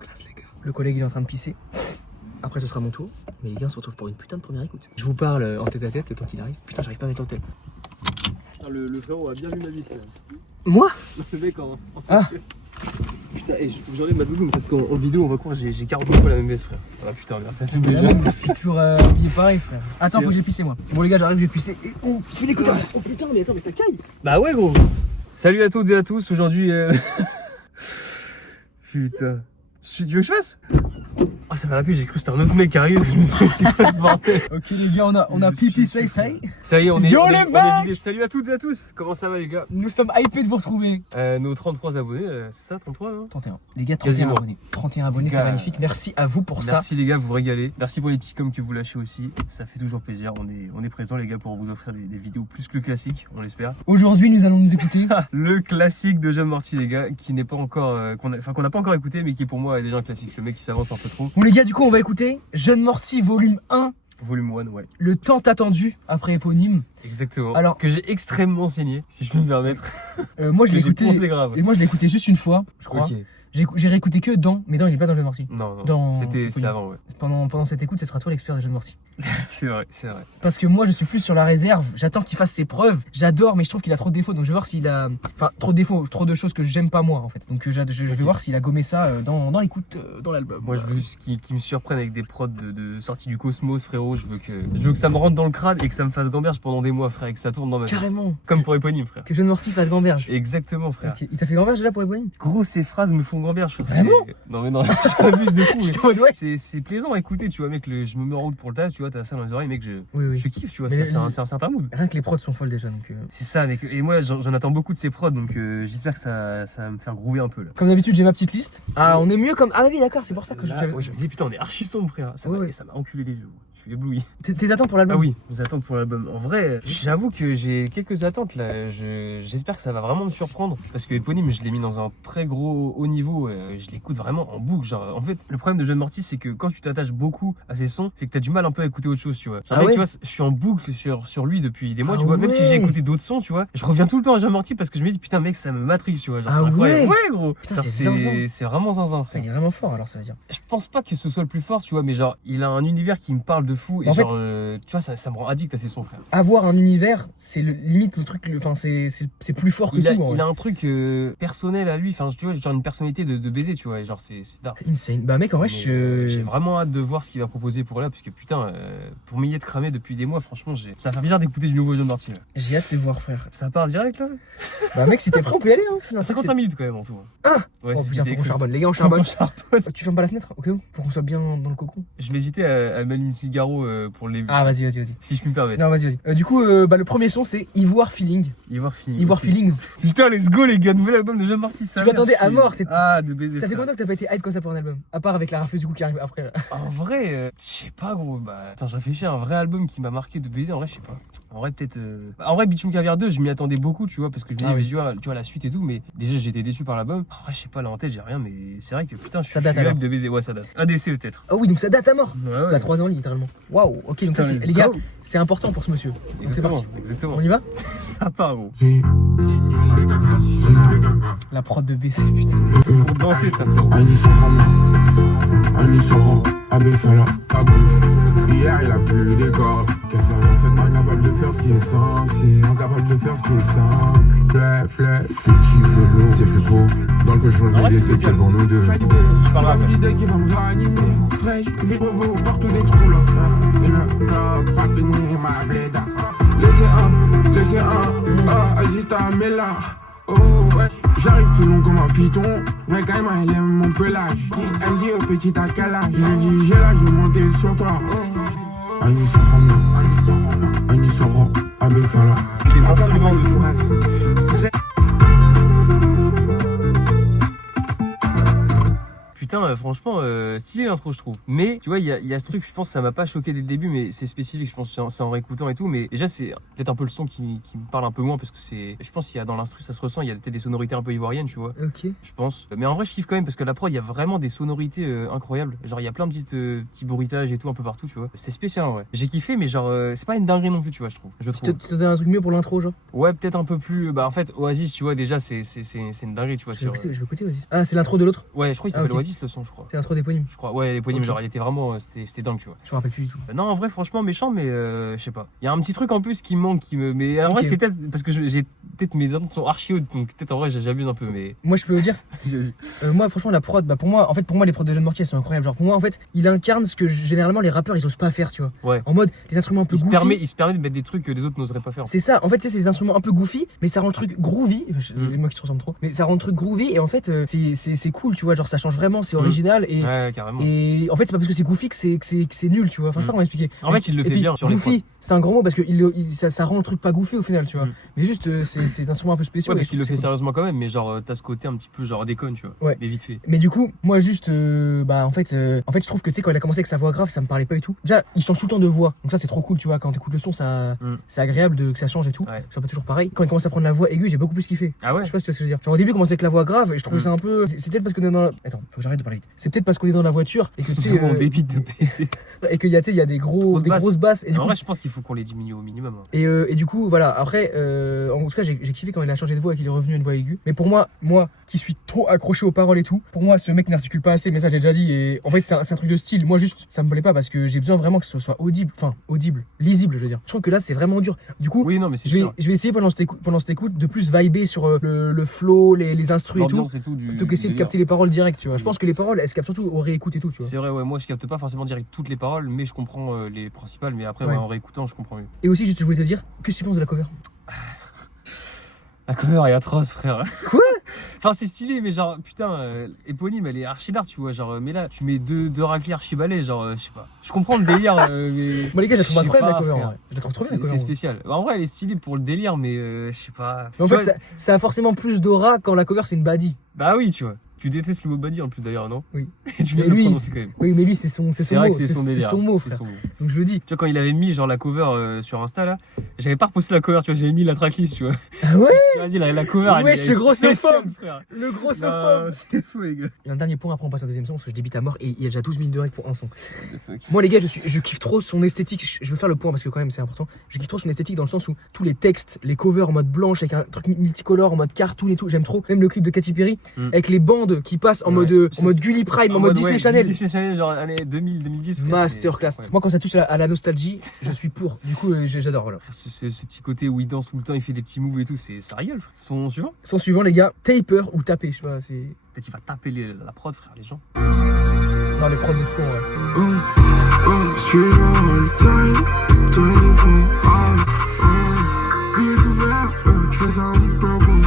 classe les gars. Le collègue il est en train de pisser. Après ce sera mon tour. Mais les gars on se retrouve pour une putain de première écoute. Je vous parle en tête à tête le temps qu'il arrive. Putain j'arrive pas à mettre l'hôtel. Le frérot a bien vu ma vie. Moi? Le mec en... Ah. Putain, et faut que j'enlève ma doudoune parce qu'en vidéo on va croire j'ai 40 fois la même veste frère. Ah putain regarde ça fait déjà. Je suis toujours habillé pareil frère. Attends faut que j'ai pissé moi. Bon les gars j'arrive je vais pisser et oh tu l'écoutes. Oh putain mais attends mais ça caille. Bah ouais gros. Salut à toutes et à tous aujourd'hui Putain. Tu veux que je fasse? Ah ça m'a rappelé, j'ai cru que c'était un autre mec qui arrive, je me suis dit c'est quoi ce bordel? Ok les gars on a pipi say. Ça y est on est, Yo, on les est, on mecs est vidé. Salut à toutes et à tous. Comment ça va les gars? Nous sommes hypés de vous retrouver. Nos 33 abonnés, c'est ça 33 non? 31. Les gars 31 Quasiment. abonnés. 31 abonnés c'est magnifique. Merci à vous pour ça. Merci les gars, vous régalez. Merci pour les petits coms que vous lâchez aussi. Ça fait toujours plaisir. On est présents les gars pour vous offrir des vidéos plus que le classique, on l'espère. Aujourd'hui nous allons nous écouter. Le classique de Jeune Morty les gars, qui n'est pas encore, qu'on n'a pas encore écouté, mais qui pour moi est déjà un classique. Le mec qui s'avance un peu trop. Bon les gars du coup on va écouter Jeune Morty volume 1. Volume 1 ouais. Le tant attendu après éponyme. Exactement. Alors que j'ai extrêmement saigné, si je peux me permettre. Moi je l'ai J'ai écouté. pensé grave. Et moi je l'ai écouté juste une fois, je crois. Ok. J'ai réécouté que dans, mais dans il est pas dans Jeune Morty. Non. Dans- C'était oui. avant ouais. Pendant cette écoute, ce sera toi l'expert de Jeune Morty. C'est vrai, c'est vrai. Parce que moi je suis plus sur la réserve, j'attends qu'il fasse ses preuves. J'adore mais je trouve qu'il a trop de défauts donc je vais voir s'il a. Enfin trop de défauts, trop de choses que j'aime pas moi en fait. Donc je vais voir s'il a gommé ça dans l'écoute, dans l'album. Moi je veux juste qu'il me surprenne avec des prods de sortie du cosmos frérot, je veux que ça me rentre dans le crâne et que ça me fasse gamberge pendant des mois frère et que ça tourne dans ma tête. Carrément. Comme pour éponyme frère. Que Jeune Morty fasse gamberge. Exactement frère. Ok. Il t'a fait gamberge déjà pour éponyme? Gros ces phrases me font gamberge frère. Vraiment? Non mais non, j'abuse de fou. J'étais en mode ouais. C'est plaisant à écouter tu vois mec, je me mets en route pour le taf, tu vois, t'as ça dans les oreilles mec, Oui. je kiffe tu vois, Mais c'est un certain mood. Rien que les prods sont folles déjà donc. C'est ça mec, et moi j'en attends beaucoup de ces prods donc j'espère que ça va me faire groover un peu là. Comme d'habitude j'ai ma petite liste. Ah on est mieux comme. Ah oui d'accord c'est pour ça que Là, ouais, je me disais putain on est archi sombre frère, ça Ouais. m'a enculé les yeux, je suis ébloui. Tes attentes pour l'album? Ah oui, mes attentes pour l'album. En vrai, j'avoue que j'ai quelques attentes là. J'espère que ça va vraiment me surprendre parce que éponyme, je l'ai mis dans un très gros haut niveau. Je l'écoute vraiment en boucle. Genre, en fait, le problème de Jeune Morty, c'est que quand tu t'attaches beaucoup à ses sons, c'est que t'as du mal un peu à écouter autre chose, tu vois. Genre, Ah mec, ouais. tu vois, je suis en boucle sur lui depuis des mois, Ah tu vois. Même si j'ai ouais. écouté d'autres sons, tu vois, je reviens tout le temps à Jeune Morty parce que je me dis putain mec, ça me matrix, tu vois. Genre, Ah c'est incroyable. ouais. Ouais, gros. Putain, Genre, c'est zinzin. c'est vraiment zinzin. Putain, il est vraiment fort alors ça veut dire. Je pense pas que ce soit le plus fort, tu vois, mais genre, il a un univers qui me parle de fou et En fait- genre, tu vois, ça me rend addict à ses sons, frère. Avoir un univers, c'est limite le truc, enfin c'est plus fort que Il tout. a un truc personnel à lui, enfin tu vois, genre une personnalité de baiser, tu vois, et genre c'est dark. Insane. Bah mec en vrai J'ai vraiment hâte de voir ce qu'il va proposer pour là, parce que putain, pour m'y être cramé depuis des mois, franchement, ça fait bizarre d'écouter du nouveau Jeune Morty. Là. j'ai hâte de voir frère. Ça part direct là. Bah mec si t'es prêt on peut y aller hein. Putain, 55 minutes quand même en tout. Ah ouais, oh si putain t'es faut qu'on cool. charbonne. Les gars on Faut qu'on charbonne. charbonne. Tu fermes pas la fenêtre au cas où pour qu'on soit bien dans le cocon. Je m'hésitais à m'allumer une cigaro pour les. Ah vas-y. Si je puis me permettre. Non vas-y. Du coup bah le premier son c'est Ivoire Feeling. Ivoire fini. Ivoire Feelings. Putain, let's go les gars, nouvel album de Jeune Morty. Tu l'attendais à mort. Ah, de baiser. Ça fait frère. longtemps que t'as pas été hype comme ça pour un album. À part avec la rafle du coup qui arrive après là. En vrai, je sais pas gros, attends, je réfléchis à un vrai album qui m'a marqué de baiser, en vrai je sais pas. En vrai peut-être en vrai Bitume Caviar 2, je m'y attendais beaucoup, tu vois, parce que je me disais Ah oui. tu vois la suite et tout, mais déjà j'étais déçu par l'album. En vrai je sais pas, là en tête j'ai rien, mais c'est vrai que putain je Ça suis date hype alors. de baiser, ouais ça date. ADC peut-être. Ah oui donc ça date à mort. Ouais Bah 3 ans littéralement. Waouh ok donc Putain, ça, let's les gars go. c'est important pour ce monsieur. Donc c'est parti. Exactement. On y va? Ça part gros. La prod de BC putain. C'est pour danser ça frérot. Hier il a plu des corps. Qu'elle s'est en fait incapable de faire ce qui est censé, incapable de faire ce qui est simple. Fleur, petit vélo, c'est plus beau. Dans le cochon, je Ah ouais, vais c'est laisser spécial. c'est pour nous deux. Je parle après. L'idée qui va me réanimer. Fraîche, vite beau, partout des trous là. Et ne clope pas venir ma bléda. Laissez un, agiste à mes là. Oh ouais, j'arrive tout long comme un python. Mais quand même, elle aime mon pelage. Elle dit au petit à quel âge. Je lui dis j'ai l'âge de monter sur toi. Aïe Soro, Abbé Fala. Des instruments de fou. Putain, franchement, stylé l'intro, je trouve. Mais, tu vois, il y a ce truc, je pense, ça m'a pas choqué dès le début, mais c'est spécifique, je pense, c'est en réécoutant et tout. Mais déjà, c'est peut-être un peu le son qui me parle un peu moins, parce que je pense qu'il y a dans l'instru, ça se ressent, il y a peut-être des sonorités un peu ivoiriennes, tu vois. Ok. Je pense. Mais en vrai, je kiffe quand même, parce que la prod, il y a vraiment des sonorités incroyables. Genre, il y a plein de petits bruitages et tout, un peu partout, tu vois. C'est spécial, en vrai. J'ai kiffé, mais genre, c'est pas une dinguerie non plus, tu vois, je trouve. Tu te donnes un truc mieux pour l'intro genre? Ouais, peut-être un peu plus. Bah, en fait, Oasis, tu vois, déjà, c'est une dinguerie, tu vois. Je vais écouter aussi. Ah c'est l'intro de l'autre? Ouais, je crois qu'il Ah, s'appelle ok. Oasis, le son, je crois. C'est l'intro d'éponyme. Je crois, ouais, l'éponyme, Ok. genre, il était vraiment, c'était dingue, tu vois. Je me rappelle plus du tout. Non, en vrai, franchement, méchant, mais je sais pas. Il y a un petit truc en plus qui me manque, mais en vrai, Ok. c'est peut-être parce que j'ai peut-être mes attentes sont archi hautes, donc peut-être en vrai, j'abuse un peu, mais. Moi, je peux vous dire, Vas-y. moi, franchement, la prod, bah, pour moi, les prods de John Morty, elles sont incroyables. Genre, pour moi, en fait, il incarne ce que généralement les rappeurs, ils osent pas faire, tu vois. Ouais. En mode, les instruments un peu goofy. Il se permet de mettre des trucs que les autres n'oseraient pas faire. C'est ça, en fait, tu sais, c'est des instruments un peu goofy, mais ça rend le truc groovy. Les mots qui se ressemblent trop. Mais ça rend le truc groovy, et en fait, c'est cool, tu vois. Genre, ça change vraiment, c'est original, Ouais, carrément. et en fait, c'est pas parce que c'est goofy que c'est nul, tu vois. Enfin, je sais pas comment expliquer. En fait, il le Et fait puis, bien sur les goofy, c'est un grand mot parce que ça rend le truc pas goofy au final, tu vois. Mais juste, c'est des instruments un peu spéciaux. Ouais, et parce je qu'il le trouve fait que c'est cool. sérieusement quand même, mais genre, t'as ce côté un petit peu genre déconne, tu vois. Ouais. Mais vite fait. Mais du coup, moi juste, bah en fait, je trouve que tu sais quand il a commencé avec sa voix grave, ça me parlait pas du tout. Déjà, il change tout le temps de voix, donc ça c'est trop cool, tu vois. Quand t'écoutes le son, c'est agréable que ça change et tout. Ouais. Que ce soit pas toujours pareil. Quand il commence à prendre la voix aiguë, j'ai beaucoup plus kiffé. Ah ouais. Je sais pas si tu vois ce que je veux dire. Genre au début, il commençait avec la voix grave et je trouvais ça un peu. C'est peut-être parce qu'on est dans. Attends, faut que j'arrête de parler vite. C'est peut-être parce qu'on est dans la voiture et que tu sais. On débite de PC. Et qu'il y a, tu sais, il y a des grosses basses. Et du En coup, vrai, je pense qu'il faut qu'on les diminue au minimum. Hein. et du coup, voilà. Après, en tout cas, j'ai kiffé quand il a changé de voix et qu'il est revenu à une voix aiguë. Mais pour moi, qui suis trop accroché aux paroles et tout, pour moi, ce mec n'articule pas assez. Mais ça, j'ai déjà dit. Et en fait, c'est un truc de style. Moi, juste, ça me plaît pas parce que j'ai besoin vraiment que ce soit audible, lisible, je veux dire. Je trouve que là, c'est vraiment dur. Du coup, Oui, non, mais c'est je sûr. vais essayer pendant cette écoute de plus vibrer sur le flow, les instrus et tout, L'ambiance et tout. plutôt qu'essayer de capter les paroles direct, tu vois. Je pense que les paroles, elles se captent surtout au réécoute et tout, tu vois. C'est vrai, ouais, moi je capte pas forcément direct toutes les paroles, mais je comprends les principales, mais après, Ouais. en réécoutant, je comprends mieux. Et aussi, juste, je voulais te dire, qu'est-ce que tu penses de la cover? La cover est atroce, frère. Quoi? Enfin, c'est stylé, mais genre, putain, éponyme, elle est archi d'art, tu vois. Genre, mais là, tu mets deux raclés archi balais, genre, je sais pas. Je comprends le délire, mais. Moi, les gars, je la trouve je sais incroyable, la pas, cover, en frère. vrai. Je la trouve trop bien, la C'est cover. spécial. En vrai, elle est stylée pour le délire, mais je sais pas. Mais en Tu fait, vois, ça a forcément plus d'aura quand la cover, c'est une baddie. Bah oui, tu vois. Tu détestes le mot body en plus d'ailleurs, non? Oui. Et tu Mais viens de le lui, prononcer quand même. Oui, mais lui, c'est son vrai mot. que c'est son délire. C'est son mot, C'est frère. son mot. Donc, je le dis. Tu vois, quand il avait mis genre la cover sur Insta là, j'avais pas reposté la cover, tu vois, j'avais mis la tracklist, tu vois. Ah ouais? Vas-y, la cover, elle Wesh, est le grossophobe. spéciale, frère. Le Non, grossophobe. c'est fou, les gars. Et un dernier point, après on passe à la deuxième son parce que je débite à mort et il y a déjà 12 000 de règles pour un son. Moi les gars, je kiffe trop son esthétique. Je veux faire le point parce que quand même c'est important. Je kiffe trop son esthétique dans le sens où tous les textes, les covers en mode blanche avec un truc multicolore en mode cartoon et tout, j'aime trop. Même le clip de Katy Perry avec les bandes qui passent en Ouais. mode Gully Prime, en mode Disney ouais, Channel. Disney Channel, genre année 2000, 2010. frère, Masterclass. c'est- ouais. Moi quand ça touche à la nostalgie, je suis pour. Du coup j'adore. Voilà. Ce petit côté où il danse tout le temps, il fait des petits moves et tout, ça régale, frère. Son suivant. Son suivant les gars, Taper ou Taper, je sais pas. C'est Peut-être il va taper la prod, frère, les gens. non les prods de fond. Ouais. Street all time, 24 hours. Il est ouvert, je fais ça on purpose.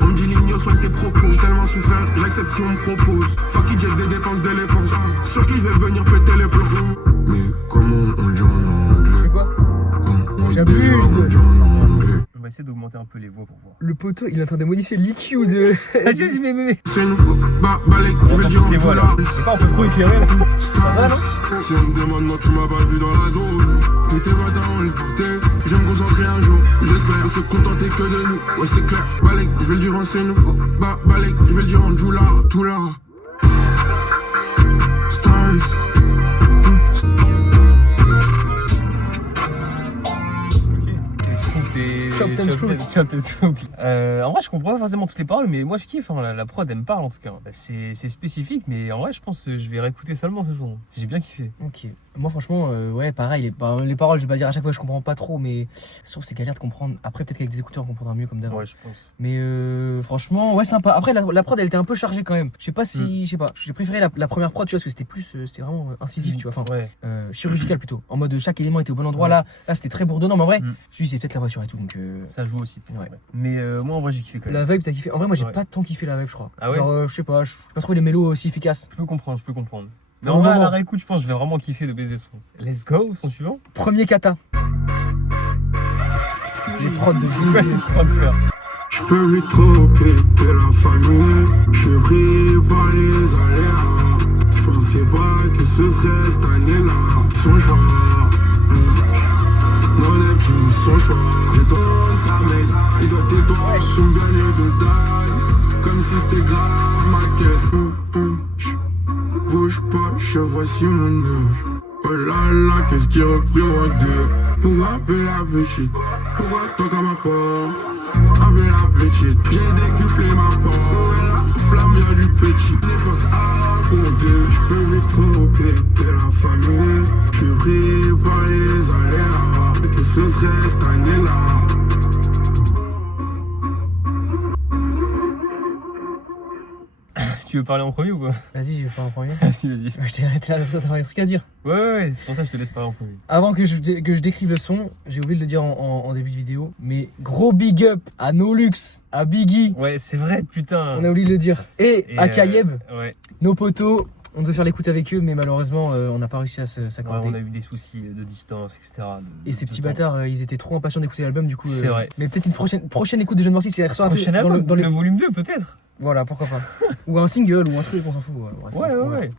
On me dit l'ignore soit tes propos, tellement souffert, j'accepte si on me propose. Fuck it, j'ai des défenses d'éléphants. Sur qui je vais venir péter les plombs. Mais comment on dit en Tu anglais? fais quoi? J'abuse. Déjà, on dit en anglais. On va essayer d'augmenter un peu les voix pour voir. Le poteau il est en train de modifier l'EQ de. Vas-y, mais. C'est une fois, balèque, On je vais entend dire plus les voix là. Je sais pas, on peut trop éclairer là. Ça va non? Si on me demande non tu m'as pas vu dans la zone. Tous tes matins on les portait. Je vais me concentrer un jour. J'espère se contenter que de nous. Ouais c'est clair. Balek, je vais le dire en scène fois. Balek, je vais le dire en Joula. Tout là. Stars. Chopped and screwed. Chopped and screwed. En vrai, je comprends pas forcément toutes les paroles, mais moi je kiffe. Hein, la prod, elle me parle en tout cas. C'est spécifique, mais en vrai, je pense que je vais réécouter seulement ce son. J'ai bien kiffé. Ok. Moi, franchement, ouais, pareil. Les paroles, je vais pas dire à chaque fois que je comprends pas trop, mais je trouve que c'est galère de comprendre. Après, peut-être qu'avec des écouteurs, on comprendra mieux comme d'avant. Ouais, je pense. Mais franchement, ouais, sympa. Après, la prod, elle était un peu chargée quand même. Je sais pas si, je sais pas. J'ai préféré la première prod, tu vois, parce que c'était plus, c'était vraiment incisif, tu vois. Enfin, Ouais. chirurgical plutôt. En mode chaque élément était au bon endroit. Là, c'était très bourdonnant, mais en vrai, Mm. je dis c'est peut-être la voiture et tout. Donc, Ça joue aussi. Ouais. Mais moi, en vrai, j'ai kiffé quand même. la vibe, t'as kiffé. En vrai, moi, j'ai Ouais. pas tant kiffé la vibe, je crois. Ah ouais Genre, je sais pas, je pas trouvé les mélos aussi efficaces. Je peux comprendre. Mais Pour en le vrai, à moment. la réécoute, je pense que je vais vraiment kiffer de baiser son. Let's go, son suivant. Premier kata. Les prods de C'est quoi baiser. cette prod, frère? Je peux plus trop péter la famille. Je suis pris par les aléas. Je pensais pas que ce serait cette année-là. Son choix. Non, Neptune, son choix. J'ai trop sa mec. Il doit t'étoiler. Je suis gagné de dalle. Comme si c'était grave ma caisse. Bouge pas, je voici mon œuvre. Oh là là, qu'est-ce qui a repris mon deux? Nous appelle la petite. Pourquoi toi comme un fort? Appelle la petite. J'ai décuplé ma force. La flamme vient du petit. L'époque, ah, fondé, je peux vite trop péter la famille. Je suis pris par les aléas, que ce serait cette année-là. Tu veux parler en premier ou quoi? Vas-y, je vais pas en premier. Si, vas-y. T'as des trucs à dire. Ouais, c'est pour ça que je te laisse parler en premier. Avant que je décrive le son, j'ai oublié de le dire en début de vidéo, mais gros big up à Nolux, à Biggie. Ouais, c'est vrai, putain. On a oublié de le dire. Et à Kayeb, Ouais. nos potos. On devait faire l'écoute avec eux, mais malheureusement, on n'a pas réussi à s'accorder. Ouais, on a eu des soucis de distance, etc. Et ces petits bâtards, ils étaient trop impatients d'écouter l'album, du coup. C'est vrai. Mais peut-être une prochaine écoute de Jeune Morty, c'est soit un truc Prochain dans album, le le volume 2 peut-être. Voilà, pourquoi pas. Ou un single, ou un truc, on s'en fout. Bref,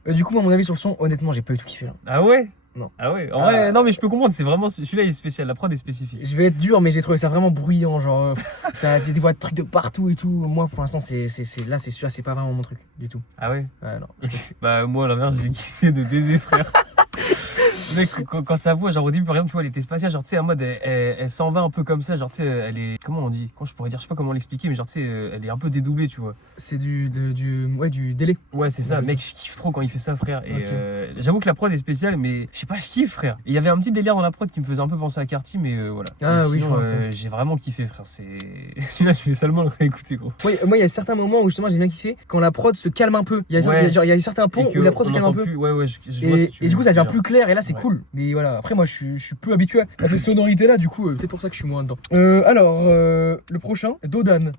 Ouais. du coup, moi, mon avis sur le son, honnêtement, j'ai pas eu tout kiffé là. Ah ouais? Non. Ah ouais? Ah ouais. Non, mais je peux comprendre, c'est vraiment. Celui-là, il est spécial, la prod est spécifique. Je vais être dur, mais j'ai trouvé ça vraiment bruyant, genre. C'est des voix de trucs de partout et tout. Moi, pour l'instant, là, c'est sûr, c'est pas vraiment mon truc, du tout. Ah ouais? Ouais, non. Bah, moi, à l'inverse, j'ai kiffé de baiser, frère. Mec, quand sa voix, genre au début par exemple, tu vois, elle était spatiale, genre tu sais, en mode elle s'en va un peu comme ça, genre tu sais, elle est. Comment on dit? Comment je pourrais dire? Je sais pas comment l'expliquer, mais genre tu sais, elle est un peu dédoublée, tu vois. C'est du délai. Ouais, c'est ça, Ouais, mec, je kiffe trop quand il fait ça, frère. Et Ok. j'avoue que la prod est spéciale, mais je sais pas, je kiffe, frère. Il y avait un petit délire dans la prod qui me faisait un peu penser à Carti, mais voilà. Ah Et oui, sinon, je vois. j'ai vraiment kiffé, frère. C'est. Celui-là, je vais seulement le réécouter, gros. Moi, il y a certains moments où justement j'ai bien kiffé quand la prod se calme un peu. Il y a certains ponts Et où la que prod se on calme un entend peu. plus. Ouais, je vois ce que tu Et du coup, ça devient veux plus clair et là, c'est Ouais. cool. Mais voilà, après, moi, je suis peu habitué à ces sonorités-là, du coup, peut-être pour ça que je suis moins dedans. Alors, le prochain, Dodan.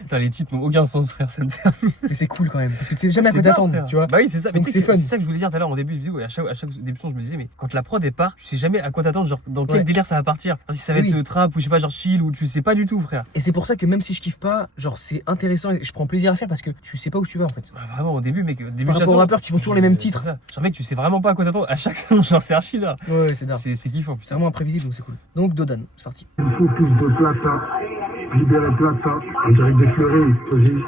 Putain, les titres n'ont aucun sens, frère. Ça me termine. Mais c'est cool quand même, parce que tu sais jamais à C'est quoi bien, t'attendre, frère. tu vois. Bah oui, c'est ça. Mais Donc tu sais c'est que fun. C'est ça que je voulais dire tout à l'heure en début de vidéo. Et à chaque début de son, je me disais, mais quand la prod est part, tu sais jamais à quoi t'attendre, genre dans quel Ouais. délire ça va partir. Si ça va Oui. être trap ou je sais pas, genre chill ou tu sais pas du tout, frère. Et c'est pour ça que même si je kiffe pas, genre c'est intéressant et je prends plaisir à faire parce que tu sais pas où tu vas en fait. Bah, vraiment, au début, mec, au début Par de rapport chaque aux son, rappeurs qui font toujours les mêmes c'est titres. ça. Genre, mec, tu sais vraiment pas à quoi t'attendre. À chaque son, genre, c'est archi d'art. Ouais, c'est dingue. C'est kiffant, C'est putain. vraiment imprévisible donc c'est cool. Donc Dodan, c'est parti. Il faut plus de plata, libérer plata, on dirait que des fleuris,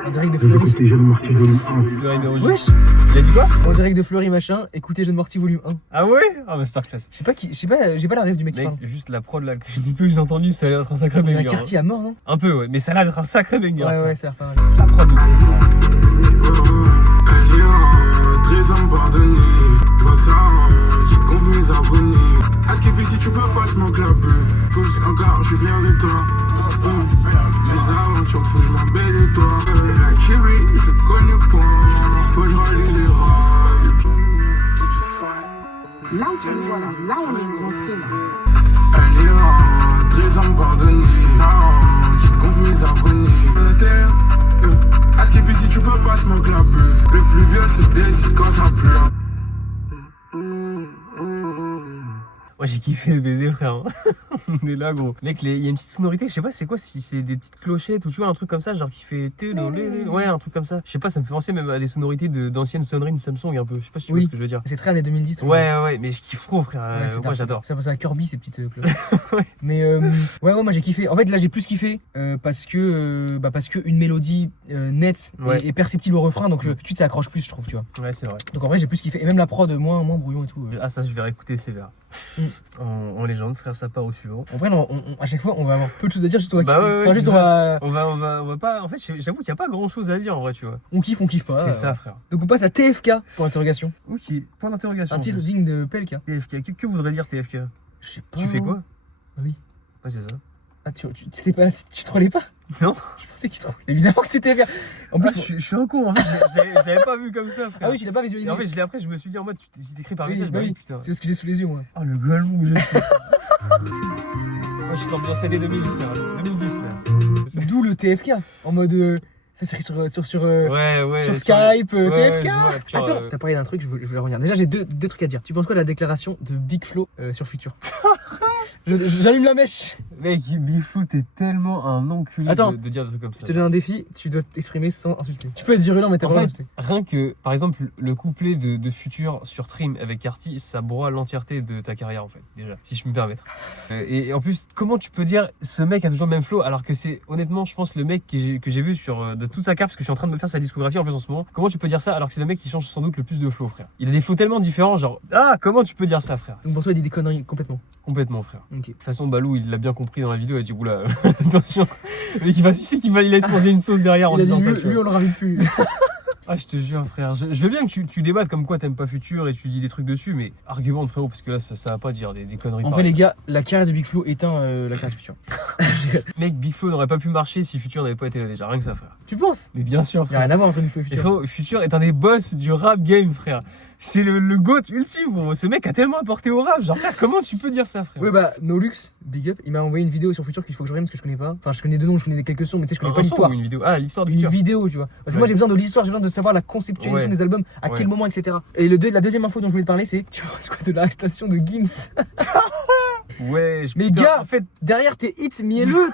On dirait que de vous Fleury. écoutez Jeune Morty volume 1. Le Rainer Roger. Wesh. Il a dit quoi? On dirait que de Fleury machin. Écoutez Jeune Morty volume 1. Ah ouais? Ah, masterclass. Je sais pas, j'ai pas la rêve du mec qui Mec, parle. juste la prod là, que je dis plus que j'ai entendu, ça a l'air d'être un sacré Il y a banger. un quartier à mort, non? Un peu, ouais, mais ça a l'air d'être un sacré banger. Ouais, ça a l'air pas mal. La prod de Elle est très abandonnée, je vois que ça arrange, j'ai confié mes abonnés. À ce qu'il fait si tu peux pas, je manque la bulle. Cause encore, je suis fier de toi. Les aventures, faut que je m'embête de toi. La chérie, je connais pas, faut que je rallie les rails. Là où tu le vois là on est rentré là. Elle est très abandonnée, j'ai confié mes abonnés. À ce qu'il fait si tu peux pas, je manque la bulle. Le plus vieux se décide quand ça pleut. Ouais, j'ai kiffé le baiser, frère. On est là, gros. Mec, il y a une petite sonorité, je sais pas c'est quoi, si c'est des petites clochettes ou tu vois, un truc comme ça, genre qui fait. Ouais, un truc comme ça. Je sais pas, ça me fait penser même à des sonorités d'anciennes sonneries de Samsung un peu. Je sais pas si tu vois ce que je veux dire. C'est très années 2010. Ouais, mais je kiffe trop, frère. Ouais, c'est Moi, dark. j'adore. Ça passe à Kirby ces petites cloches. Ouais. Mais ouais, moi j'ai kiffé. En fait, là j'ai plus kiffé parce que une mélodie nette Ouais. et perceptible au refrain, donc tout de suite ça accroche plus, je trouve, tu vois. Ouais, c'est vrai. Donc en vrai, j'ai plus kiffé. Et même la prod moins brouillon et tout. Ah, ça, je vais réécouter sévère. En légende, frère, ça part au suivant. En vrai, non, à chaque fois, on va avoir peu de choses à dire, juste on va Bah kiffer. ouais, Enfin, juste c'est on va. On va pas. En fait, j'avoue qu'il y a pas grand chose à dire en vrai, tu vois. On kiffe pas. C'est ça, frère. Donc on passe à TFK pour interrogation. Ok, point d'interrogation. Un titre digne de PLK. TFK, que voudrait dire TFK? Je sais pas. Tu fais quoi? Oui. Ouais, c'est ça. Ah, tu trollais pas? Non. Je pensais que tu trollais. Évidemment que c'était TFK. En plus, Je suis un con, en fait, je l'avais pas vu comme ça, frère. ah oui, tu l'as pas visualisé. Et en fait, après, je me suis dit en mode, c'est écrit par Oui, message, bah bah oui. oui, putain. C'est ce que j'ai sous les yeux, moi. Oh, le golemon que je suis. Moi, je suis l'ambiance années 2000, frère. 2010, là. D'où le TFK. En mode. Ça serait sur Ouais. sur Skype, ouais, TFK. je vois, pire, Attends, t'as parlé d'un truc, je voulais revenir. Déjà, j'ai deux trucs à dire. Tu penses quoi de la déclaration de Big Flo sur Future? J'allume la mèche. Mec, Bifou, t'es tellement un enculé Attends. de dire des trucs comme ça. Je te donne un défi, tu dois t'exprimer sans insulter. Tu peux être virulent, mais t'as En pas le fait, droit d'insulter. rien que, par exemple, le couplet de Future sur Trim avec Carti, ça broie l'entièreté de ta carrière, en fait, déjà, si je peux me permettre. Et en plus, comment tu peux dire ce mec a toujours le même flow alors que c'est honnêtement, je pense, le mec que j'ai vu sur de toute sa carte, parce que je suis en train de me faire sa discographie en plus en ce moment. Comment tu peux dire ça alors que c'est le mec qui change sans doute le plus de flow, frère? Il a des flows tellement différents, genre, ah, comment tu peux dire ça, frère? Donc pour toi, il dit des conneries complètement. Complètement, frère. Ok. De toute façon, Balou, il l'a bien compris dans la vidéo, il a dit, oula, attention. Mais il sait qu'il va, il laisse manger une sauce derrière en Il a dit, disant ça. tu lui, vois. on le ravit plus. Ah, je te jure, frère. Je veux bien que tu débattes comme quoi t'aimes pas Future et tu dis des trucs dessus, mais argumente, frérot, parce que là, ça va pas dire des conneries. En vrai, pareilles. les gars, la carrière de Big Flo éteint la carrière de Future. Mec, Big Flo n'aurait pas pu marcher si Future n'avait pas été là déjà. Rien que ça, frère. Tu penses? Mais bien sûr, Y'a frère. rien à voir entre Big Flo et Et Future. frérot, Future est un des boss du rap game, frère. C'est le GOAT ultime, gros. Ce mec a tellement apporté au rap. Genre, frère, comment tu peux dire ça, frère? Ouais, bah, Nolux, big up, il m'a envoyé une vidéo sur Future qu'il faut que je regarde parce que je connais pas. Enfin, je connais deux noms, je connais quelques sons, mais tu sais, je connais Un pas son l'histoire. ou une vidéo. Ah, l'histoire de Une Future. vidéo, tu vois. Parce que Ouais. moi, j'ai besoin de l'histoire, j'ai besoin de savoir la conceptualisation Ouais. des albums, à quel Ouais. moment, etc. Et la deuxième info dont je voulais te parler, c'est, tu vois, quoi, de l'arrestation de Gims. Ouais, Mais putain, gars, en fait, derrière tes hits mielleux,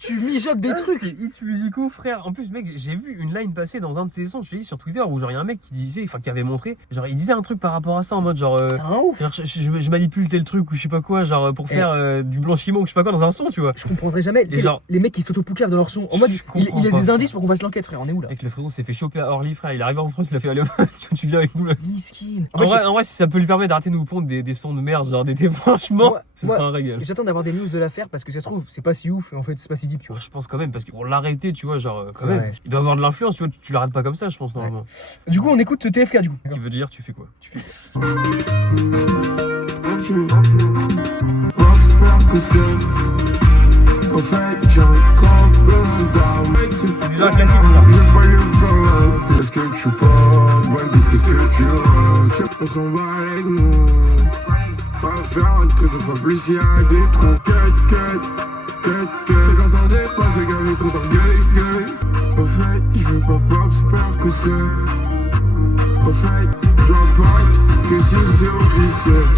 tu mijotes des trucs. c'est hits musicaux, frère. En plus, mec, j'ai vu une line passer dans un de ses sons, je te dis, sur Twitter, où genre, il y a un mec qui disait, enfin, qui avait montré, genre, il disait un truc par rapport à ça, en mode, genre, C'est un ouf. genre, je manipule tel truc, ou je sais pas quoi, genre, pour faire du blanchiment, ou je sais pas quoi, dans un son, tu vois. Je comprendrai jamais. Tu sais, genre- les mecs qui s'autopoucavent dans leur son. En mode, Je il comprends laisse pas, des frère. indices pour qu'on fasse l'enquête, frère. On est où là? Mec, le frérot s'est fait choper à Orly, frère. Il est arrivé en France, il a fait, allez, tu viens avec nous, là. Miskin. En vrai, si ça peut lui permettre d'arrêter de nous pondre des sons de merde, genre d'été, franchement, Moi- ce moi- sera un régal. J'attends d'avoir des news de l'affaire parce que ça se trouve, c'est pas si ouf et en fait, c'est pas si deep, tu vois. Je pense quand même, parce que pour l'arrêter, tu vois, genre, quand C'est même, vrai. il doit avoir de l'influence, tu vois, tu l'arrêtes pas comme ça, je pense, normalement. Du coup, on écoute TFK du coup. Qui veut dire, tu fais quoi? J'espère que c'est. Au fait, j'ai un C'est déjà un classique, frère. Je vais pas le faire. Qu'est-ce que tu parles? Ouais, qu'est-ce que tu veux? On s'en va avec nous. Pas faire que deux fois plus, y'a des trous. C'est quand on dépasse, c'est qu'on est trop orgueilleux. Au fait, je veux pas pop, j'espère que c'est. Au fait, je vois pas que si c'est officiel.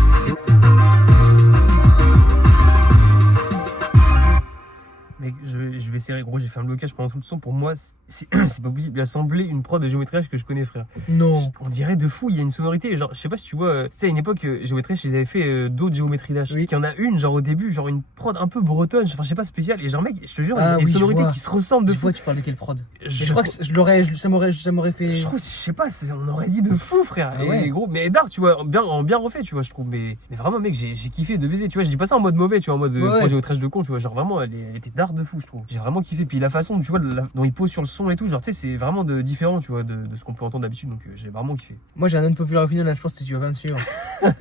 Mec, je vais essayer, gros, j'ai fait un blocage pendant tout le son. Pour moi, c'est pas possible. Il a semblé une prod de Géométrie H que je connais, frère. Non. On dirait de fou, il y a une sonorité. Genre, je sais pas si tu vois, tu sais, à une époque, Géométrie H, ils avaient fait d'autres Géométries Dash. Oui. Il y en a une, genre au début, genre une prod un peu bretonne, enfin, je sais pas, spéciale. Et genre, mec, je te jure, il y Ah a des oui, je sonorités vois. qui se ressemblent de Je fou. vois, tu parles de quelle prod. Mais Je je crois que ça m'aurait fait. Je trouve, je sais pas, on aurait dit de fou, frère. Ah Et ouais. gros, mais d'art, tu vois, bien refait, tu vois, je trouve. Mais vraiment, mec, j'ai kiffé de baiser, tu vois. Je dis pas ça en mode mauvais, tu vois, en mode Ouais. projet au trèche de con, tu vois. Genre vraiment, elle était d'art de fou, je trouve. J'ai vraiment kiffé. Puis la façon, tu vois, dont il pose sur le son et tout, genre, tu sais, c'est vraiment différent, tu vois, de ce qu'on peut entendre d'habitude. Donc, j'ai vraiment kiffé. Moi, j'ai un unpopular opinion là, je pense que tu vas pas me suivre.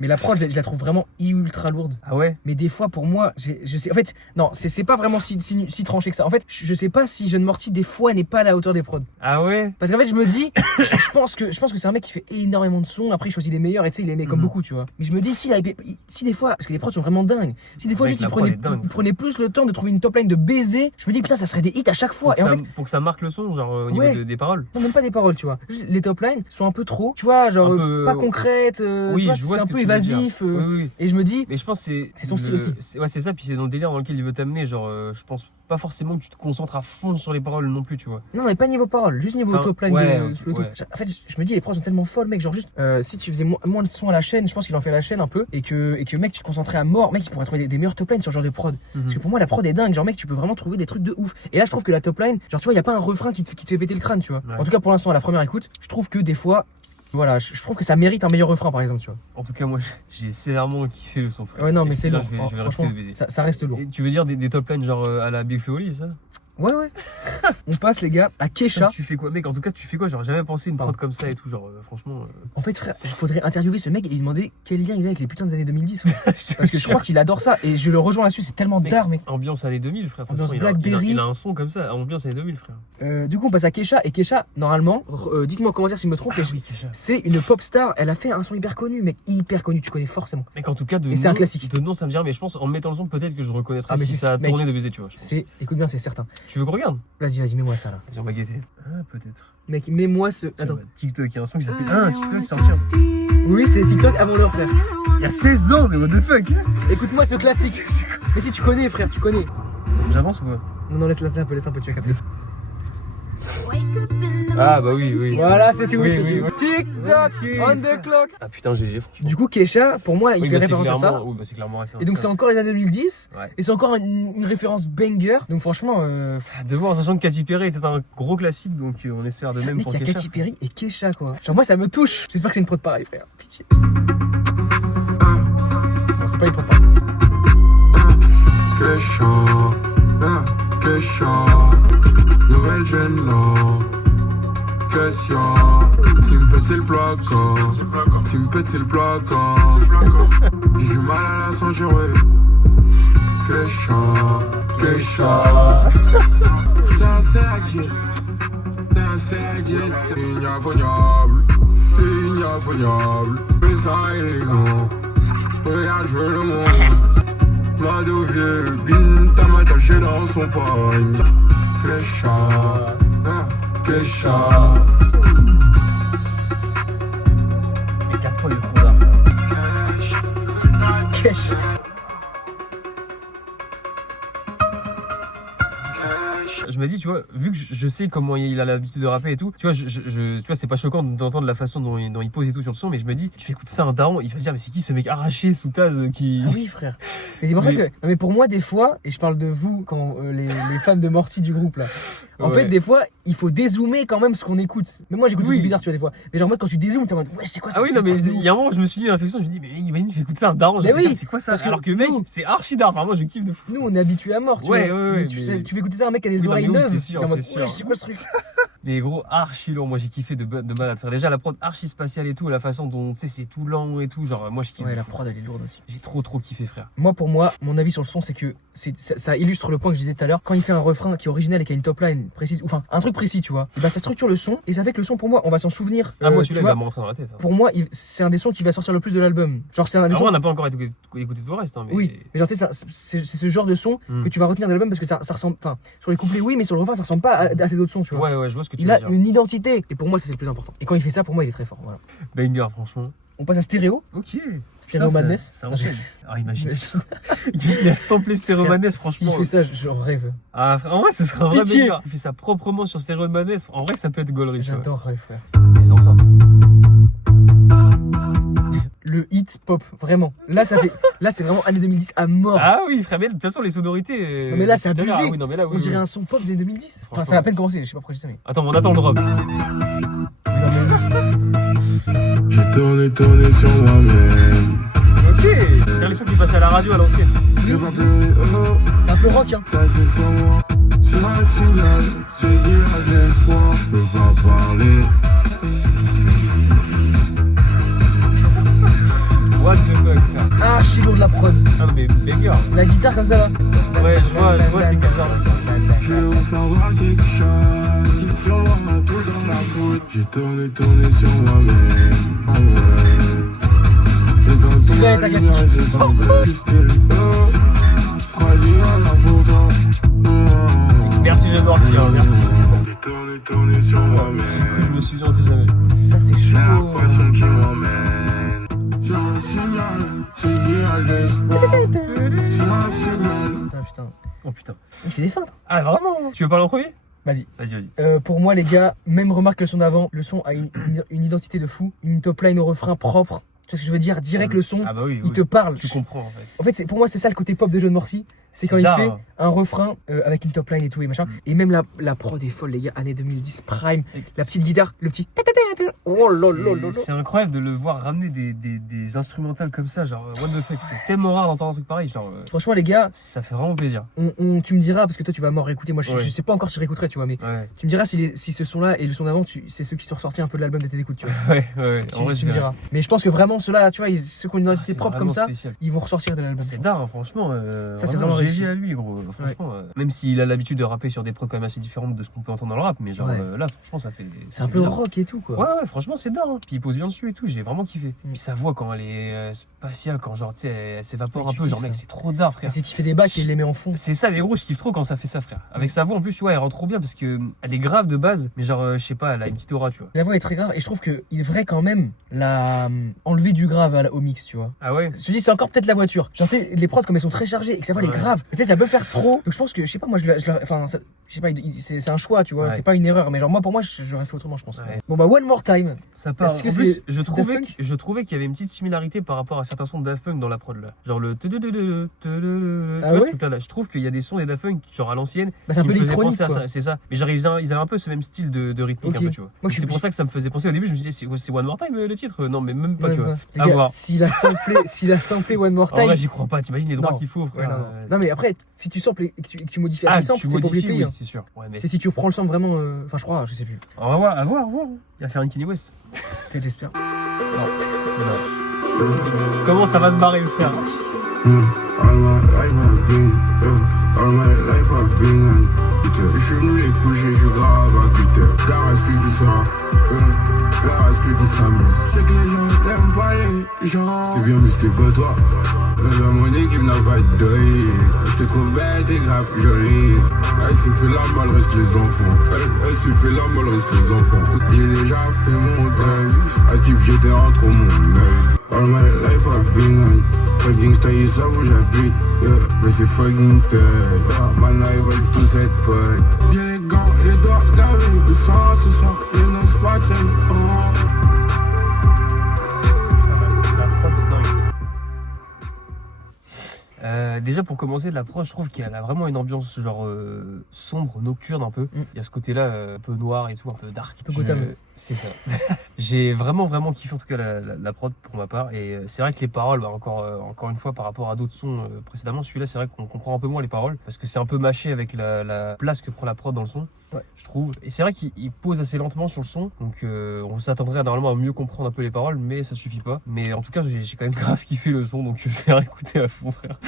Mais la prod, je la trouve vraiment ultra lourde. Ah ouais? Mais des fois, pour moi, je sais. En fait, non, c'est pas vraiment si tranché que ça. En fait, je sais pas si Jeune Morty, des fois, n'est pas à la hauteur des prods. Ah ouais? Parce qu'en fait, je me dis, je pense que c'est un mec qui fait énormément de sons. Après, il choisit les meilleurs et tu sais, il les met comme beaucoup, tu vois. Mais je me dis, si des fois, parce que les prods sont vraiment dingues, si des fois, Mec, juste la il prod est dingue. prenait plus le temps de trouver une top line de baiser, je me dis, putain, ça serait des hits à chaque fois. Et en fait, Pour que ça marque le son, genre, au niveau Ouais. des paroles. non, même pas des paroles, tu vois. Juste, les top lines sont un peu trop, tu vois, genre, Un peu- pas concrètes, Oui, tu vois, je vois c'est ce un que peu tu veux dire. évasif. Oui, oui. Et je me dis, Mais je pense que C'est son style aussi. Ouais, c'est ça, puis c'est dans le délire dans lequel il veut t'amener. Genre, je pense pas forcément que tu te concentres à fond sur les paroles non plus, tu vois. non, mais pas niveau paroles, juste niveau Enfin, top line ouais, de le tout. ouais. En fait, je me dis, les prods sont tellement folles, mec. Genre, juste, si tu faisais moins de sons à la chaîne, je pense qu'il en fait à la chaîne un peu, et que mec, tu te concentrais à mort, mec, il pourrait trouver des meilleurs top lines sur ce genre de prod. Parce que pour moi, la prod est dingue. Genre, mec, tu peux vraiment trouver des trucs de ouf. Et là, je trouve que la top line, genre, tu vois, y a pas un refrain qui te fait péter le crâne, tu vois. Ouais. En tout cas, pour l'instant, à la première écoute, je trouve que des fois, voilà, je trouve que ça mérite un meilleur refrain, par exemple, tu vois. En tout cas, moi, j'ai sévèrement kiffé le son, frère. Ouais, non, mais Et c'est là, lourd. Je vais Oh, rester franchement, le baiser. ça reste lourd. Et tu veux dire des top lines genre à la Big Flo, ça? Ouais, ouais. On passe, les gars, à Kesha. Tu fais quoi, mec? En tout cas, tu fais quoi? J'aurais jamais pensé une prod Pardon. comme ça et tout, genre, franchement. En fait, frère, il faudrait interviewer ce mec et lui demander quel lien il a avec les putains des années 2010. Parce que je crois qu'il adore ça et je le rejoins là-dessus, c'est tellement Mec, d'art, mec. Ambiance années 2000, frère. De toute Ambiance façon, Blackberry. il a un son comme ça, ambiance années 2000, frère. Du coup, on passe à Kesha. Et Kesha, normalement, dites-moi en commentaire si je me trompe, mais oui, Kesha. c'est une pop star. Elle a fait un son hyper connu, mec, hyper connu. Tu connais forcément. Mec, en tout cas, Et c'est un classique. De nom, ça me dit rien, mais je pense en mettant le son, peut-être que je reconnaîtrais Ah, mais si c'est- ça a mec, tourné de baiser, tu vois. je pense. Écoute bien, c'est certain. Tu veux qu'on regarde? Vas-y, mets-moi ça là. Vas-y, on va guetter. Ah, peut-être. Mec, mets-moi ce. Attends. TikTok, il y a un son qui s'appelle. Ah, TikTok sortir. Oui, c'est TikTok avant l'heure, frère. Il y a 16 ans, mais what the fuck? Écoute-moi ce classique. Mais si tu connais, frère, tu connais. J'avance ou pas? Non, laisse un peu, tu vas capter. Ah, bah oui. Voilà, c'est tout, Oui, c'est oui, tout. oui. TikTok, Ok, on the frère. clock. Ah putain, GG, franchement. Du coup, Kesha, pour moi, il Oui, fait bah, c'est référence à ça. clairement- Oui, bah, c'est clairement référence. Et donc à c'est ça. encore les années 2010 Ouais. et c'est encore une référence banger. Donc franchement, De voir, sachant que Katy Perry était un gros classique, donc on espère de c'est un même mec pour qui a Kesha. Katy Perry et Kesha quoi. Genre moi ça me touche. J'espère que c'est une prod pareille frère. Pitié. Non c'est pas une prod pareille. Kesha, nouvelle jeune là. question. Si me pète, c'est le placard. Si me pète, c'est le placard. J'ai du mal à la censurer. Question. C'est un sergent. C'est inaffoniable. Mais ça élégant. Regarde, je veux le monde. Madovier, Binta m'a caché dans son poigne. Kesha. Mais 4 fois, il est trop là. Cash. Je me dis, tu vois, vu que je sais comment il a l'habitude de rapper et tout, tu vois, tu vois, c'est pas choquant d'entendre la façon dont il pose et tout sur le son, mais je me dis, tu fais écouter ça à un daron, il va se dire, mais c'est qui ce mec arraché sous Taz qui. Ah oui, frère. Mais c'est pour ça que. Non, mais pour moi, des fois, et je parle de vous, quand les fans de Morty du groupe là. En fait, des fois, il faut dézoomer quand même ce qu'on écoute. Mais moi, j'écoute des trucs bizarres, tu vois, des fois. Mais genre, en mode, quand tu dézoomes, t'es en mode, ouais, c'est quoi ça? Ah oui, non, mais il y a un moment, je me suis dit, l'infection, je me dis, mais imagine, il fait écouter ça à un daron. Mais oui, c'est quoi ça? parce que Alors que mec, nous- c'est archi d'art. Enfin, moi, je kiffe de fou. Nous, on est habitués à mort, tu Ouais, vois. ouais, Mais ouais, tu mais- sais, tu fais écouter ça à un mec qui a les Oui, non, oreilles mais oui, neuves. c'est sûr, t'es en mode, c'est sûr. ouais, c'est quoi ce truc? Mais gros, archi lourd. Moi, j'ai kiffé de malade. Frère. Déjà, la prod archi spatiale et tout, la façon dont, tu sais, c'est tout lent et tout. Genre, moi, je kiffe. Ouais, de la fou. prod, elle est lourde aussi. J'ai trop kiffé, frère. Moi, pour moi, mon avis sur le son, c'est que ça illustre le point que je disais tout à l'heure. Quand il fait un refrain qui est original et qui a une top line précise, enfin, un truc précis, tu vois, et bah, ça structure le son et ça fait que le son, pour moi, on va s'en souvenir. Ah, moi, tu celui-là, il vois, va me rentrer dans la tête. Hein. pour moi, c'est un des sons qui va sortir le plus de l'album. Genre, c'est un des Alors, sons. on n'a pas encore écouté tout le reste. Hein, mais... Oui, mais genre, tu sais, c'est ce genre de son que tu vas retenir de l'album parce que ça ressemble. Enfin, sur les couplets, oui, mais sur le refrain, ça ressemble pas à ces autres sons, tu vois. Ouais, je vois ce que tu Il veux a dire. une identité et pour moi, ça, c'est le plus important. Et quand il fait ça, pour moi, il est très fort. Voilà. Banger, franchement. On passe à Stéréo. Ok. Stéréo Putain, Madness. Ça enchaîne. Ah, imagine. Il a samplé Stéréo Madness, franchement. S'il fait ça, j'en rêve. Ah, frère, en vrai, ce serait un vrai Pitié. banger. Il fait ça proprement sur Stéréo Madness. En vrai, ça peut être Gollery. J'adorerais, frère. Les enceintes. Le hit pop, vraiment. Là, c'est vraiment année 2010 à mort. Ah oui, frère, mais de toute façon, les sonorités. Non, mais là, c'est tout à l'heure, abusé. Ah oui, non, mais là, oui, On dirait oui. un son pop des années 2010. Enfin, Franchement. ça a à peine commencé, je sais pas pourquoi je dis ça, mais. Attends, on attend le drop. J'ai tourné sur moi-même. Ok. C'est les sons qui passaient à la radio à l'ancienne. J'ai pas pleuré, oh, C'est un peu rock, hein. ça c'est sur moi. Sur un signal, j'ai dit à l'espoir. Je peux pas parler. What the fuck, frère. Archi lourd de la prod. Ah non, mais banger. La guitare comme ça là. Ouais, je vois, c'est quel genre de son. Je vais vous faire voir quelque chose qui sur moi tout dans la poudre. J'ai tourné sur moi-même. Ah ouais. Et dans le Celui-là est un classique. j'ai tombé. Choisi à la photo. Merci, je merci, hein, merci. J'ai tourné sur moi-même. Je me suis dit, on sait jamais. Ça, c'est J'ai chaud. l'impression qu'il m'emmène. Sur un signal, j'ai dit à l'espoir. Sur un signal. Putain. Oh putain. Il fait des feintes. Ah, vraiment? Tu veux parler en premier? Vas-y. Vas-y. Pour moi, les gars, même remarque que le son d'avant, le son a une identité de fou, une top line au refrain propre. Tu vois ce que je veux dire? Direct le son, Ah bah oui, il te parle. Tu comprends en fait. En fait, pour moi, c'est ça le côté pop de John Morty. C'est quand il d'art, fait hein. un refrain avec une top line et tout et machin. Et même la prod est folle, les gars. Année 2010, Prime. La petite guitare, le petit. Oh lolo. C'est incroyable de le voir ramener des instrumentales comme ça, genre what the fuck, c'est tellement rare d'entendre un truc pareil, genre Franchement, les gars, ça fait vraiment plaisir. tu me diras, parce que toi, tu vas m'en réécouter. Moi, Ouais. je sais pas encore si je réécouterai, tu vois, mais Ouais, tu me diras si ce son-là et le son d'avant, c'est ceux qui sont ressortis un peu de l'album de tes écoutes, tu vois. ouais. En vrai, Tu me diras. Mais je pense que vraiment, ceux-là, tu vois, ceux qui ont une identité c'est propre comme vraiment ça, spécial. ils vont ressortir de l'album. C'est dingue, hein, franchement. Ça, c'est vraiment vraiment réussi. GG à lui, gros. Franchement, même s'il a l'habitude de rapper sur des prods quand même assez différentes de ce qu'on peut entendre dans le rap, mais genre Ouais. là, franchement, ça fait. C'est un peu bizarre. rock et tout, quoi. Ouais, franchement, c'est dingue. Hein. Puis il pose bien dessus et tout, j'ai vraiment kiffé. Mm. Puis sa voix, quand elle est spatiale, quand genre, tu sais, elle s'évapore Ouais, un tu peu, genre, kiffes mec, ça. c'est trop d'art, frère. C'est qu'il fait des bacs et il les met en fond. C'est ça, les gros, je kiffe trop quand ça fait ça, frère. Avec sa voix, en plus, tu vois, elle rend trop bien parce que elle est grave de base, mais genre, je sais pas, elle a une petite aura, tu vois. La voix est très grave et je trouve qu'il devrait quand même enlever du grave au mix, tu vois. Ah ouais? Je te dis, c'est encore peut-être la voiture. Genre, tu sais, les prods, comme elles sont très chargées et que sa voix elle est Ouais. grave, tu sais, ça peut faire trop. Donc, je pense que, je sais pas, moi, enfin, je sais pas, c'est un choix, tu vois, Ouais. c'est pas une erreur. Mais genre, moi, pour moi, j'aurais fait autrement, je pense. Ouais. Bon, bah, One More Time. Ça part. Est-ce que En plus, c'est je Daft Punk trouvais qu'il y avait une petite similarité par rapport à certains sons de Daft Punk dans la prod là. Genre le tu Ah vois ouais ce truc là. Je trouve qu'il y a des sons des Daft Punk, genre à l'ancienne, Bah, c'est un qui peu me faisaient électronique, penser à quoi. ça. C'est ça. Mais genre, ils avaient un peu ce même style de rythmique Ok. un peu, tu vois. Moi, je suis C'est pour ça que ça me faisait penser au début, je me suis dit, c'est One More Time le titre? Non, mais même pas, Ouais, tu vois. ouais. Les À gars, voir. s'il a samplé One More En Time. vrai, j'y crois pas. T'imagines les droits Non. qu'il faut, frère. Ouais, non, Non, mais après, si tu samples et que tu modifies assez simple, tu t'es pas obligé de modifies, payer. oui, c'est sûr. Ouais, mais C'est si tu reprends le sample vraiment. Enfin, je crois, je sais plus. On va voir, à voir. Il va faire une Kanye West. Peut-être, j'espère. Comment ça va se barrer, frère? All my life I've been, all my life I've been. Je suis venu les coucher, je suis grave à Twitter. La reste plus du soir, la reste plus du samedi. Je sais que les gens t'aiment pas les gens. C'est bien, mais c'était pas toi. Mon équipe n'a pas de deuil. Je te trouve belle, t'es grave jolie. Elle s'est fait la malle, reste les enfants. Elle s'est fait la malle, reste les enfants. J'ai déjà fait mon deuil. À Steve, j'étais en trop mon œil. All my life I've been fucking story, ça où j'habite, mais c'est fucking tête. Maintenant ils veulent tous être potes. J'ai les gants, les doigts gravés de sang, ce soir, les noces pas très Déjà pour commencer, l'approche, je trouve qu'elle a vraiment une ambiance genre sombre, nocturne un peu. Il y a ce côté-là un peu noir et tout, un peu dark. Un peu Gotham. C'est ça. J'ai vraiment kiffé en tout cas la prod pour ma part. Et c'est vrai que les paroles, bah, encore une fois, par rapport à d'autres sons précédemment, celui-là c'est vrai qu'on comprend un peu moins les paroles parce que c'est un peu mâché avec la place que prend la prod dans le son, je trouve. Et c'est vrai qu'il pose assez lentement sur le son, donc on s'attendrait normalement à mieux comprendre un peu les paroles, mais ça suffit pas. Mais en tout cas, j'ai quand même grave kiffé le son, donc je vais faire écouter à fond, frère.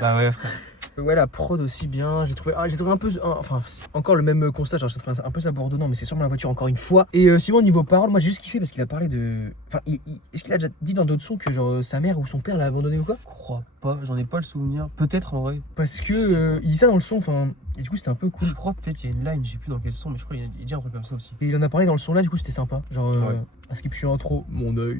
Bah ouais, frère. Ouais, la prod aussi bien. J'ai trouvé un peu. Enfin, encore le même constat, genre, j'ai trouvé un peu sabordonnant, mais c'est sûrement la voiture encore une fois. Et sinon, au niveau parole, moi j'ai juste kiffé parce qu'il a parlé de. Enfin, est-ce qu'il a déjà dit dans d'autres sons que genre sa mère ou son père l'a abandonné ou quoi? Je crois pas, j'en ai pas le souvenir. Peut-être en vrai. Parce que il dit ça dans le son, enfin. Et du coup, c'était un peu cool. Je crois peut-être il y a une line, je sais plus dans quel son, mais je crois qu'il dit un truc comme ça aussi. Et il en a parlé dans le son là, du coup, c'était sympa. Genre, à skip, je suis en trop, mon œil.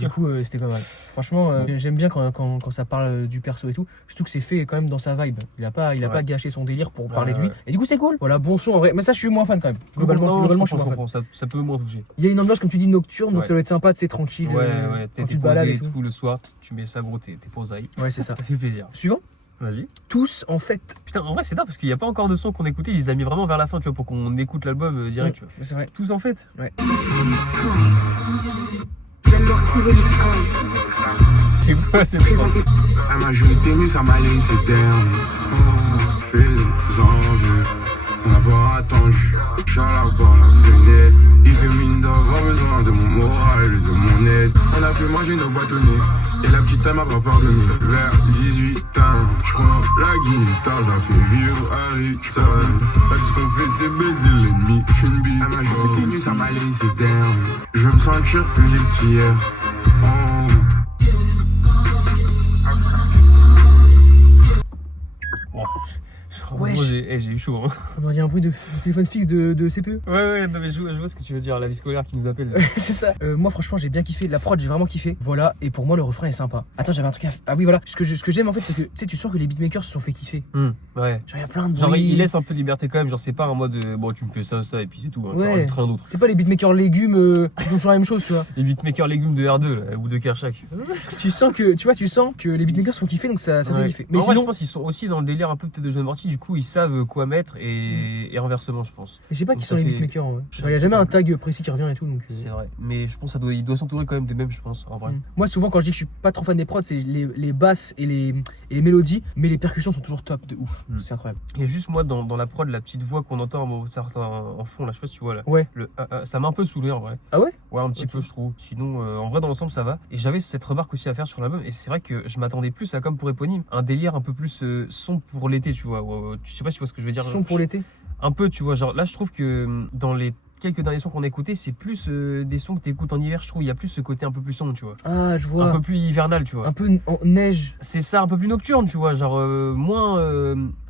Du coup, c'était pas mal. Franchement, j'aime bien quand ça parle du perso et tout. Surtout que c'est fait quand même dans sa vibe. Il a pas gâché son délire pour parler de lui. Et du coup, c'est cool. Voilà, bon son en vrai. Mais ça, je suis moins fan quand même. Globalement, je suis moins fan. Ça peut moins toucher. Il y a une ambiance, comme tu dis, nocturne, donc ça doit être sympa, c'est tranquille. T'es tu te balades posé et tout. le soir, tu mets ça gros, t'es posaille. Ouais, c'est ça. Ça fait plaisir. Suivant. Vas-y. Tous, en fait. Putain, en vrai, c'est dingue parce qu'il n'y a pas encore de son qu'on écoutait, ils les a mis vraiment vers la fin, tu vois, pour qu'on écoute l'album direct, tu vois. C'est vrai. Tous en fait. Ouais. C'est quoi cette prod? La majorité, mais ça m'a laissé terme. Fais les envieux. On n'a pas attendu. Je suis à la barre, la fenêtre. Il fait mine d'avoir besoin de mon moral, de mon aide. On a fait manger nos bâtonnets. Et la petite elle m'a pas pardonné. Vers 18 ans, je prends la guitare, j'en fais vivre Harrison. Parce qu'on fait c'est baiser l'ennemi. Je suis une bite. La majorité, ça m'a laissé terme. Je veux me sentir plus libre qu'hier. Ouais, j'ai eu chaud. Hein. On dirait un bruit de téléphone fixe de CPU. Ouais, non, mais je vois ce que tu veux dire, la vie scolaire qui nous appelle. C'est ça. Moi, franchement, j'ai bien kiffé. La prod, j'ai vraiment kiffé. Voilà. Et pour moi, le refrain est sympa. Attends, j'avais un truc à. Ah oui, voilà. Ce que j'aime en fait, c'est que tu sais, tu sens que les beatmakers se sont fait kiffer. Ouais. Genre, il y a plein de Genre, bruit. il laisse un peu de liberté quand même. Genre, c'est pas en mode bon, tu me fais ça, et puis c'est tout. Hein. Ouais. Tu rien d'autre. C'est pas les beatmakers légumes qui font toujours la même chose, tu vois. Les beatmakers légumes de R2 là, ou de Kershak. Tu sens que les beatmakers se font kiffer, donc ça fait kiffer. Mais en sinon, vrai, je pense qu'ils sont aussi dans le délire un peu peut-être de Jeune Morty. Du coup, ils savent quoi mettre et inversement, je pense. je sais pas Donc qui ça sont les fait- beatmakers. En vrai. Genre, il y a jamais un tag précis qui revient et tout, donc. C'est vrai. Mais je pense il doit s'entourer quand même des mêmes, je pense, en vrai. Moi, souvent, quand je dis que je suis pas trop fan des prods, c'est les basses et les mélodies, mais les percussions sont toujours top de ouf. C'est incroyable. Et juste moi, dans la prod, la petite voix qu'on entend en fond, là, je sais pas si tu vois là. Ouais. Ça m'a un peu saoulé en vrai. Ah ouais? Ouais, un petit peu, je trouve. Sinon, en vrai, dans l'ensemble, ça va. Et j'avais cette remarque aussi à faire sur l'album. Et c'est vrai que je m'attendais plus à, comme pour éponyme, un délire un peu plus son pour l'été, tu vois. Je sais pas si tu vois ce que je veux dire. Son pour l'été? Un peu, tu vois. Genre là, je trouve que dans les quelques derniers sons qu'on a écoutés, c'est plus des sons que t'écoutes en hiver, je trouve. Il y a plus ce côté un peu plus sombre, tu vois. Ah, je vois. Un peu plus hivernal, tu vois. Un peu en neige. C'est ça, un peu plus nocturne, tu vois. Genre moins.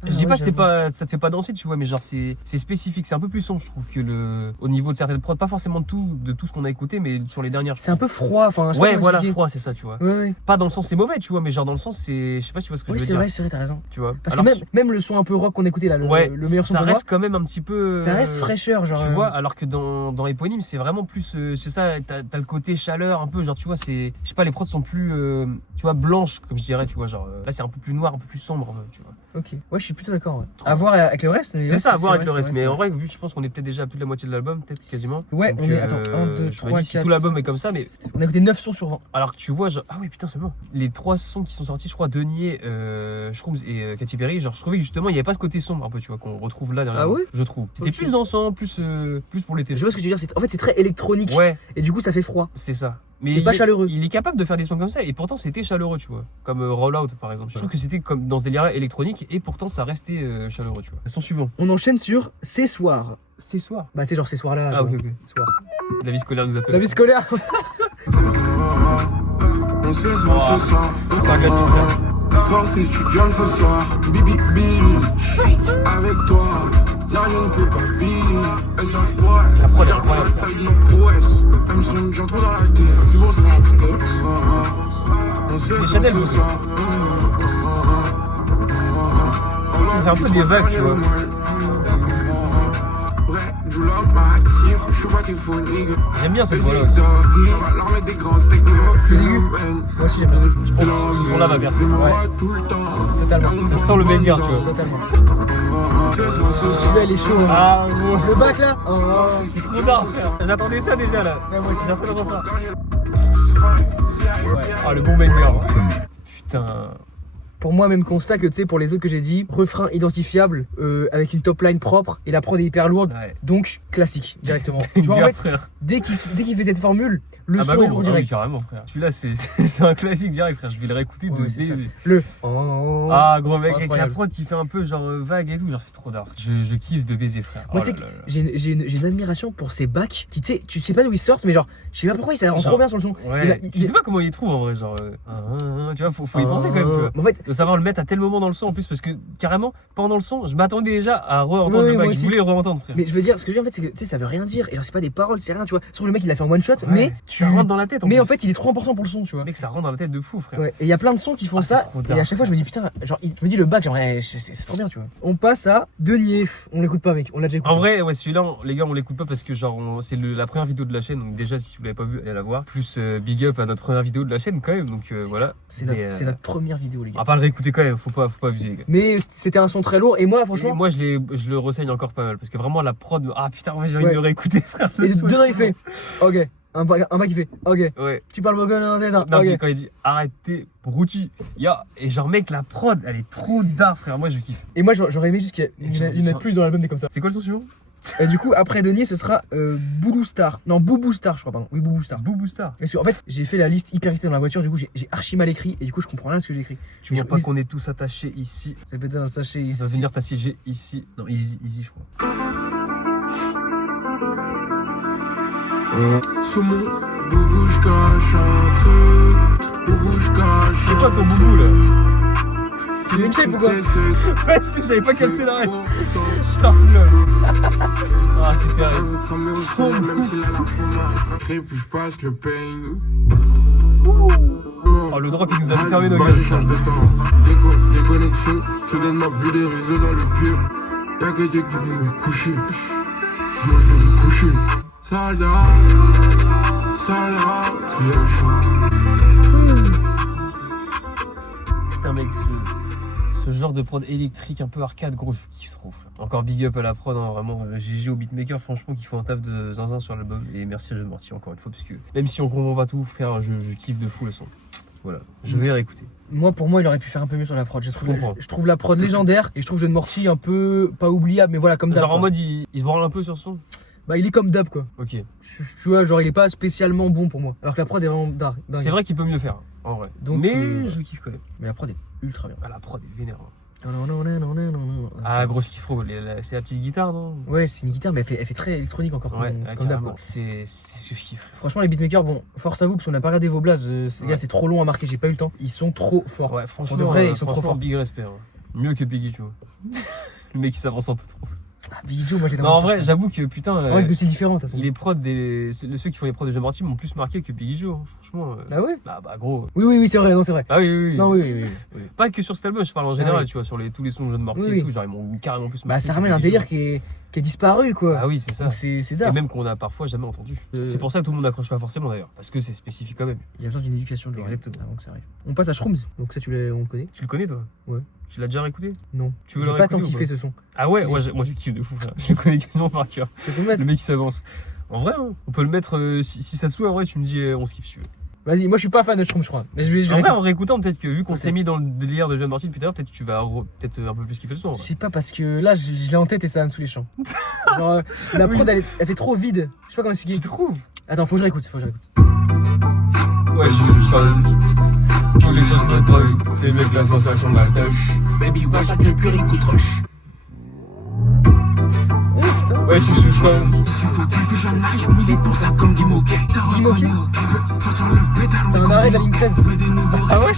Je dis ouais, pas que ça te fait pas danser, tu vois, mais genre c'est spécifique. C'est un peu plus sombre, je trouve, que au niveau de certaines prods. Pas forcément de tout ce qu'on a écouté, mais sur les dernières. C'est un peu froid. Enfin, je sais pas Ouais, comment voilà, expliquer. froid, c'est ça, tu vois. Ouais. Pas dans le sens c'est mauvais, tu vois, mais genre dans le sens c'est. Je sais pas si tu vois ce que Oui, je veux c'est dire. vrai, t'as raison. Tu vois. Parce Alors, que même le son un peu rock qu'on écoutait là, le meilleur son ça pour moi, reste quand même un petit peu. ça reste fraîcheur, genre. Tu vois, alors que dans éponyme, c'est vraiment plus. C'est ça, t'as le côté chaleur un peu, genre tu vois, c'est. Je sais pas, les prods sont plus. Tu vois, blanches, comme je dirais, tu vois, genre. Là, c'est un peu plus noir, un peu plus sombre, tu vois. Ok. Ouais, je suis plutôt d'accord. Ouais. À voir avec le reste. C'est ça, à voir avec le reste. Mais en vrai, vu je pense qu'on est peut-être déjà à plus de la moitié de l'album, peut-être quasiment. Ouais, donc, on est. Attends, 1, 2, je me 3, dis, si 4. tout l'album est comme ça, mais. On a écouté 9 sons sur 20. Alors que tu vois, genre. Ah oui, putain, c'est bon. Les 3 sons qui sont sortis, je crois, Denier, Shrooms et Katy Perry, genre, je trouvais que justement, il n'y avait pas ce côté sombre un peu, tu vois, qu'on retrouve là derrière. Ah ouais. Je trouve. C'était plus dansant, plus pour l'été. Je vois ce que tu veux dire. En fait, c'est très électronique. Ouais. Et du coup, ça fait froid. C'est ça. Mais c'est pas chaleureux. Il est capable de faire des sons comme ça et pourtant c'était chaleureux, tu vois. Comme Rollout par exemple. Je trouve que c'était comme dans ce délire électronique et pourtant ça restait chaleureux, tu vois. Son suivant. On enchaîne sur Ces soirs. C'est soir. Bah, tu sais, genre ces soirs-là. Ah, ok, ok. Soir. La vie scolaire nous appelle. La vie scolaire. On se laisse ce soir. C'est un classique, frère. Force étudiante ce soir. Bibi, bibi. Avec toi. Y'a rien ne peut pas vivre. Elle change froid. La prod est incroyable, frère. Taille nos prouesses. Elle me sonne, j'en trouve dans la tête. C'est bon, on se Des laisse Chanel, ce aussi. soir. Il fait un peu des vagues, tu vois. J'aime bien cette voix-là aussi. Plus aigu. Moi aussi, j'aime bien. Je pense que ce son-là va percer. Ouais. Totalement. Ça sent le banger, tu vois. Totalement. Celui-là, il est chaud. Hein. Ah, gros. Le bac là. Oh. C'est trop tard, frère. J'attendais ça déjà là. Ouais, moi aussi. J'ai fait le refrain. Ah, le bon banger. Putain. Pour moi, même constat que tu sais, pour les autres que j'ai dit, refrain identifiable, avec une top line propre et la prod est hyper lourde, Ouais. donc classique directement. Tu vois, en Banger, fait, frère. dès qu'il fait cette formule, le Ah bah son est oui, lourd oui, direct. carrément, frère. Celui-là, c'est un classique direct, frère. Je vais le réécouter de Ouais, c'est ça. baiser. Le oh. Ah, gros mec, avec la Incroyable. prod qui fait un peu genre vague et tout, genre c'est trop dark. Je kiffe de baiser, frère. Moi, Oh tu sais là que là là. j'ai une admiration pour ces bacs qui, tu sais, tu sais pas d'où ils sortent, mais genre, je sais pas pourquoi ça rend Genre, trop bien sur le son. Ouais. Tu sais pas comment il les trouve en vrai, genre. Tu vois, faut y penser quand même, tu vois. En fait, De savoir le mettre à tel moment dans le son en plus, parce que carrément, pendant le son, je m'attendais déjà à re-entendre Oui, le moi bac. Je aussi. voulais re-entendre, frère. mais je veux dire, ce que je veux dire en fait, c'est que tu sais, ça veut rien dire. Et genre, c'est pas des paroles, c'est rien, tu vois. Sauf le mec, il l'a fait en one shot, Ouais, mais ça rentre dans la tête en mais plus. en fait, il est trop important pour le son, tu vois. Mec, ça rentre dans la tête de fou, frère. Ouais, et il y a plein de sons qui font Ah, ça, c'est trop et dark. à chaque fois je me dis putain, genre, je me dis le bac, j'aimerais, c'est trop bien, tu vois. On passe à Denier, on l'écoute pas, mec, on l'a déjà écouté. En vrai, ouais, celui-là, les gars, on l'écoute pas parce que genre, c'est la première vidéo de la chaîne, donc déjà, si vous l'avez pas vu, allez la voir. Plus big up à notre première vidéo de la chaîne quand même, donc voilà. c'est Mais, notre première vidéo, les On gars. va pas le réécouter quand même, faut pas abuser, les gars. Mais c'était un son très lourd, et moi, Et franchement, moi, je le renseigne encore pas mal parce que vraiment, la prod, ah putain, ouais, j'ai envie Ouais. de le réécouter, frère. et Le son est dedans il trop fait, ok, un bac qui fait, ok, bon. Ouais. tu parles beaucoup, non, Non, ok. mais quand il dit arrêtez, brouti, ya, et genre, mec, la prod, elle est trop dark, frère. Moi, je kiffe. Et moi, j'aurais aimé juste qu'il y en ait plus dans l'album des comme ça. C'est quoi le son suivant? Et du coup, après Denier, ce sera Boulou Star. Non, Boubou Star, je crois, pardon. Oui, Boubou Star. Boubou Star. Parce que, en fait, j'ai fait la liste hyper listée dans la voiture, du coup, j'ai archi mal écrit, et du coup, je comprends rien de ce que j'ai écrit. Tu vois pas qu'on est tous attachés ici. Ça peut être dans le sachet Il ici. va venir t'assiéger ici. Non, easy, je crois. Saumon, boubou, je cache un truc. Boubou, je cache. C'est quoi ton boubou là? Tu veux une shape ou quoi? Ouais, j'avais pas capté la ref. Starfleur. Ah, c'est terrible. Je passe le pain. Oh, le drop il nous a fait fermer nos Bah, gars. j'échange de temps. Déconnexion, soudainement plus des réseaux dans le pied. Y'a que Dieu qui peut me coucher. Moi je vais me coucher. Soldat, soldat, Putain, mec, ce genre de prod électrique un peu arcade, gros, je kiffe trop, frère. Encore big up à la prod, hein, vraiment. GG au beatmaker, franchement, qui font un taf de zinzin sur l'album. Et merci à Jeune Morty encore une fois, parce que même si on comprend pas tout, frère, je kiffe de fou le son. Voilà, je vais réécouter. Moi, pour moi, il aurait pu faire un peu mieux sur la prod. comprends. Je trouve la prod légendaire et je trouve Jeune Morty un peu pas oubliable, mais voilà, comme d'hab. Genre en quoi. mode, il se branle un peu sur son. Bah, il est comme d'hab, quoi. Ok. Tu vois, genre, il est pas spécialement bon pour moi. Alors que la prod est vraiment dingue. C'est vrai qu'il peut mieux faire, en vrai. Donc, mais ouais. je kiffe quand même. Mais la prod est ultra bien. Ah, la prod est vénère. hein. Non. Ah, gros, je kiffe trop. C'est la petite guitare, non? Ouais, c'est une guitare, mais elle fait très électronique encore, Ouais, comme d'hab, carrément. quoi. C'est ce que je kiffe. Franchement, les beatmakers, bon, force à vous, parce qu'on n'a pas regardé vos blazes. Les Ouais. gars, c'est trop long à marquer, j'ai pas eu le temps. Ils sont trop forts. Ouais, franchement, Pour de vrai, ils sont trop franchement, forts. big respect. hein. Mieux que Biggie, tu vois. Le mec, il s'avance un peu trop. Ah, Big Joe, moi, j'ai Non, en vrai, j'avoue que putain. Ouais, c'est aussi différent, de toute façon. Les prods ceux qui font les prods de Jeune Morty m'ont plus marqué que Biggie Joe. hein. Franchement. Ah ouais? Bah, gros. Oui, c'est vrai, non, c'est vrai. Ah oui. Non, oui. Pas que sur cet album, je parle en général, oui. tu vois, sur tous les sons de Jeune Morty Oui, et oui. tout. Genre, ils m'ont carrément plus Bah, marqué ça que ramène un Biggie délire Joe. qui est. qui a disparu quoi. Ah oui, c'est ça. Donc c'est Et d'art. même qu'on a parfois jamais entendu. Euh, C'est pour ça que tout le monde n'accroche pas forcément d'ailleurs, parce que c'est spécifique quand même. Il y a besoin d'une éducation de l'oreille Exactement. avant que ça arrive. On passe à Shrooms, donc ça on le connaît. Tu le connais toi? Ouais. Tu l'as déjà réécouté? Non. Tu veux J'ai le pas tant réécouter ou kiffé ce son. Ah ouais, Mais- moi je kiffe de fou frère. Je le connais quasiment par cœur. C'est qu'on le mette. Le mec il s'avance. En vrai, hein, on peut le mettre si ça te saoule en vrai, tu me dis on skip si tu veux. Vas-y, moi je suis pas fan de Shrooms, je crois. Mais je En vais vrai, en réécoutant, peut-être que vu qu'on Ok. s'est mis dans le délire de John Martin depuis tout à l'heure, peut-être que tu vas peut-être un peu plus kiffer le son. en Je vrai. sais pas parce que là je l'ai en tête et ça va me saouler les champs. Genre la prod elle fait trop vide. Je sais pas comment expliquer. Tu trouves? Attends, faut que je réécoute. Ouais, je suis fan. Tous les choses me droguent, c'est mec la sensation de la touche. Baby, watch chaque le cuir, écoute rush. Oh putain. Ouais, je suis fan. Il faut pas que je nage, milite pour ça comme Guy Moquet. Guy Moquet C'est un arrêt de la ligne 13. Ah ouais?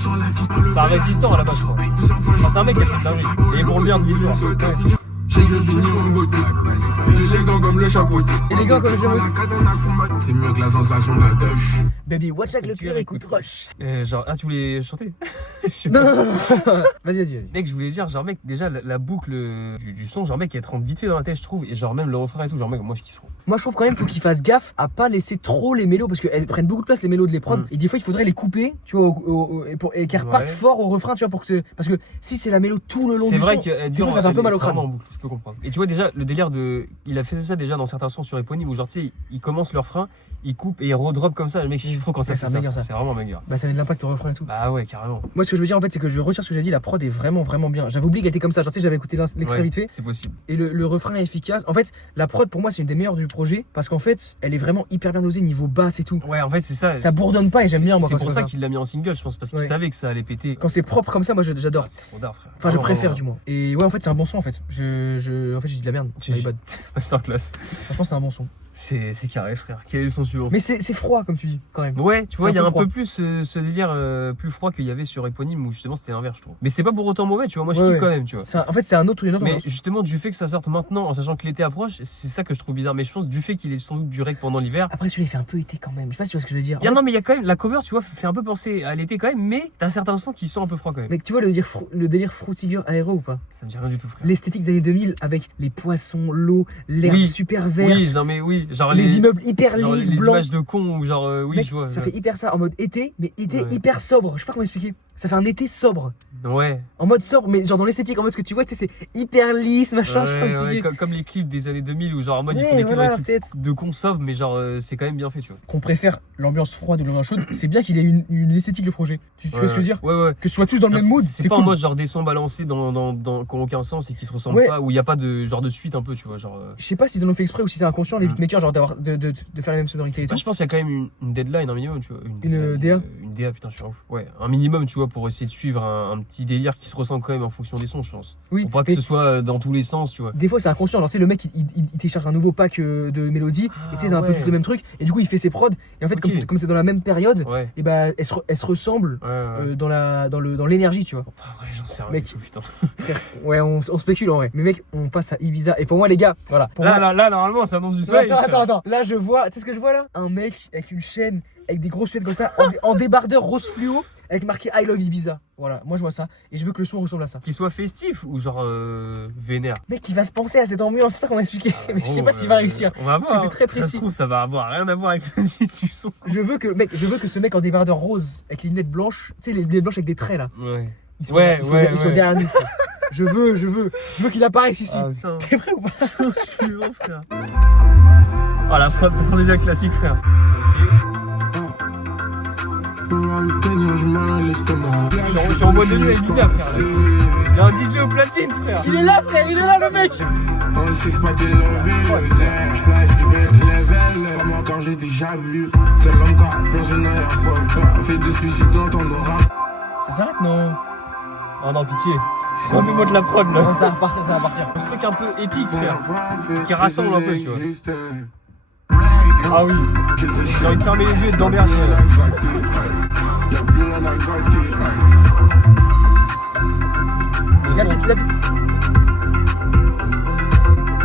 C'est un résistant à la base, je crois. Enfin, c'est un mec qui a fait une dinguerie. Et pour le bien de l'histoire. Ouais. J'ai le vini en beauté. Élégant comme le chapeauté. Élégant comme le chapeauté. C'est mieux que la sensation de la touche. Baby, watch out le cuir, écoute rush. Genre, ah, tu voulais chanter? Je sais Non, pas. non, non. Vas-y. Mec, je voulais dire, genre, mec, déjà, la boucle du son, genre, mec, elle te rentre vite fait dans la tête, je trouve. Et genre, même le refrain et tout, genre, mec, moi, je kiffe trop. Moi je trouve quand même qu'il faut qu'il fasse gaffe à pas laisser trop les mélos parce qu'elles prennent beaucoup de place les mélos de les prods Mm. et des fois il faudrait les couper tu vois et qu'elles repartent Ouais. fort au refrain tu vois pour que parce que si c'est la mélo tout le long C'est du vrai son que des fois ça fait un peu mal au crâne. en boucle, je peux comprendre. Et tu vois déjà le délire de, il a fait ça déjà dans certains sons sur Eponyme où genre tu sais, il commence le refrain, il coupe et il redrop comme ça. Le mec, je kiffe trop quand ça Ouais, fait c'est un banger, ça. C'est vraiment un banger. Bah ça met de l'impact au refrain et tout. Bah ouais, carrément. Moi ce que je veux dire en fait c'est que je retire ce que j'ai dit, la prod est vraiment bien. J'avais oublié qu'elle était comme ça, genre tu sais j'avais écouté l'extrait Ouais, vite fait c'est possible. et le refrain est efficace. En fait la prod pour moi c'est une des meilleures du projet parce qu'en fait elle est vraiment hyper bien dosée niveau basse et tout. Ouais, en fait c'est ça. Ça bourronne pas et j'aime bien moi C'est quand pour c'est ça comme ça. qu'il l'a mis en single, je pense, parce qu'il Ouais. savait que ça allait péter. Quand c'est propre comme ça moi j'adore. Ah, c'est trop d'art, frère. Enfin je Vraiment, préfère vraiment. du moins. Et ouais en fait c'est un bon son en fait. En fait j'ai dit de la merde. J'ai- My bad. Masterclass. Franchement c'est un bon son. C'est carré, frère. Quel est le son suivant? Mais c'est froid comme tu dis quand même. Ouais, tu vois, C'est il y a un peu un froid. peu plus ce délire plus froid qu'il y avait sur Eponyme où justement c'était l'inverse, je trouve. Mais c'est pas pour autant mauvais, tu vois. Moi je Ouais, kiffe ouais. quand même, tu vois. En fait c'est une autre Mais ambiance. justement, du fait que ça sorte maintenant, en sachant que l'été approche, c'est ça que je trouve bizarre. Mais je pense du fait qu'il est sans doute duré que pendant l'hiver. Après celui-là il fait un peu été quand même. Je sais pas si tu vois ce que je veux dire. En fait, Non, mais il y a quand même la cover, tu vois, fait un peu penser à l'été quand même, mais t'as certains sons qui sont un peu froids quand même. mais tu vois le délire Fruitigur aéro ou pas? Ça me dit rien du tout, frère. L'esthétique des années 2000 avec les poissons, l'eau, l'herbe Oui. super verte, Oui, non, mais oui, genre les immeubles hyper genre lisses, les blancs. images de cons ou genre, oui, Mec, je vois. ça fait hyper ça en mode été, mais été Ouais. hyper sobre. Je sais pas comment expliquer. Ça fait un été sobre. Ouais. En mode sobre, mais genre dans l'esthétique, en mode ce que tu vois, tu sais, c'est hyper lisse, machin. Je sais pas Ouais, comment ouais, expliquer. comme les clips des années 2000 où genre en mode ils Ouais, font des clips voilà, dans des trucs peut-être. de cons sobres, mais genre c'est quand même bien fait, tu vois. Qu'on préfère l'ambiance froide ou l'ambiance chaude, c'est bien qu'il ait une esthétique le projet. Tu vois ce que je veux dire? Ouais, ouais. Que ce soit tous dans le même mood, C'est c'est pas cool. en mode genre des sons balancés qui n'ont aucun sens et qui se ressemblent Ouais. pas, où il y a pas de genre de suite un peu, tu vois. Genre, Je sais pas s'ils en ont fait exprès ou si c'est inconscient, les Mm. beatmakers, genre de faire les mêmes sonorités et tout. bah, je pense qu'il y a quand même une deadline, un minimum, tu vois. Une DA? Une DA, putain, je suis un ouf. Ouais, un minimum, tu vois, pour essayer de suivre un petit délire qui se ressemble quand même en fonction des sons, je pense. Oui, Pour pas que mais ce soit dans tous les sens, tu vois. des fois c'est inconscient. Genre, tu sais, le mec il télécharge un nouveau pack de mélodies, et tu sais, c'est un peu ouais. tous le même truc, et du coup il fait ses prods, et en fait, Ok. comme c'est dans la même période, Ouais, et bah elles se ressemblent ouais, ouais. dans l'énergie, tu vois. Ah, ouais, j'en sais rien. Mec. du tout, putain. Frère, ouais, on spécule en vrai. Mais mec, on passe à Ibiza, et pour moi, les gars, voilà. Pour moi, Là, normalement, ça annonce du Non, soleil. attends. Là, je vois, tu sais ce que je vois là? Un mec avec une chaîne, avec des grosses chaînes comme ça, en débardeur rose fluo, avec marqué I love Ibiza. Voilà, moi je vois ça. Et je veux que le son ressemble à ça. Qu'il soit festif ou genre vénère. Mec, il va se penser à cette ambiance, je sais pas comment expliquer. Mais je sais pas s'il va réussir. On va Parce voir. que c'est très Ça se précis. trouve, ça va avoir rien à voir avec le titre du son. Je veux que ce mec en débardeur rose, avec les lunettes blanches, tu sais, les lunettes blanches avec des traits là, Ouais. ils sont, Ouais, ils sont- ouais, ils sont ouais. derrière nous. frère. Je veux qu'il apparaisse ici. Ah, putain. T'es prêt ou pas? Son suivant, frère. Oh la prod, ça sent déjà classique, frère. Je suis en mode de nuit avec Bizarre, frère. Là, il y a un DJ au platine, frère. Il est là, frère, il est là le mec. On sait pas te lever, je flash, je vais level. Comme encore j'ai déjà vu, c'est l'homme car personne n'a la foi. On fait des suicides dans ton aura. Ça s'arrête non? Oh non, pitié. Remets-moi de la prod, là. Non, ça va repartir. Ce truc un peu épique, frère. Qui rassemble un peu, tu vois. Ah oui. J'ai envie de fermer les yeux et de gamberger, là. Y'a plus rien à gratter. Le La son. petite.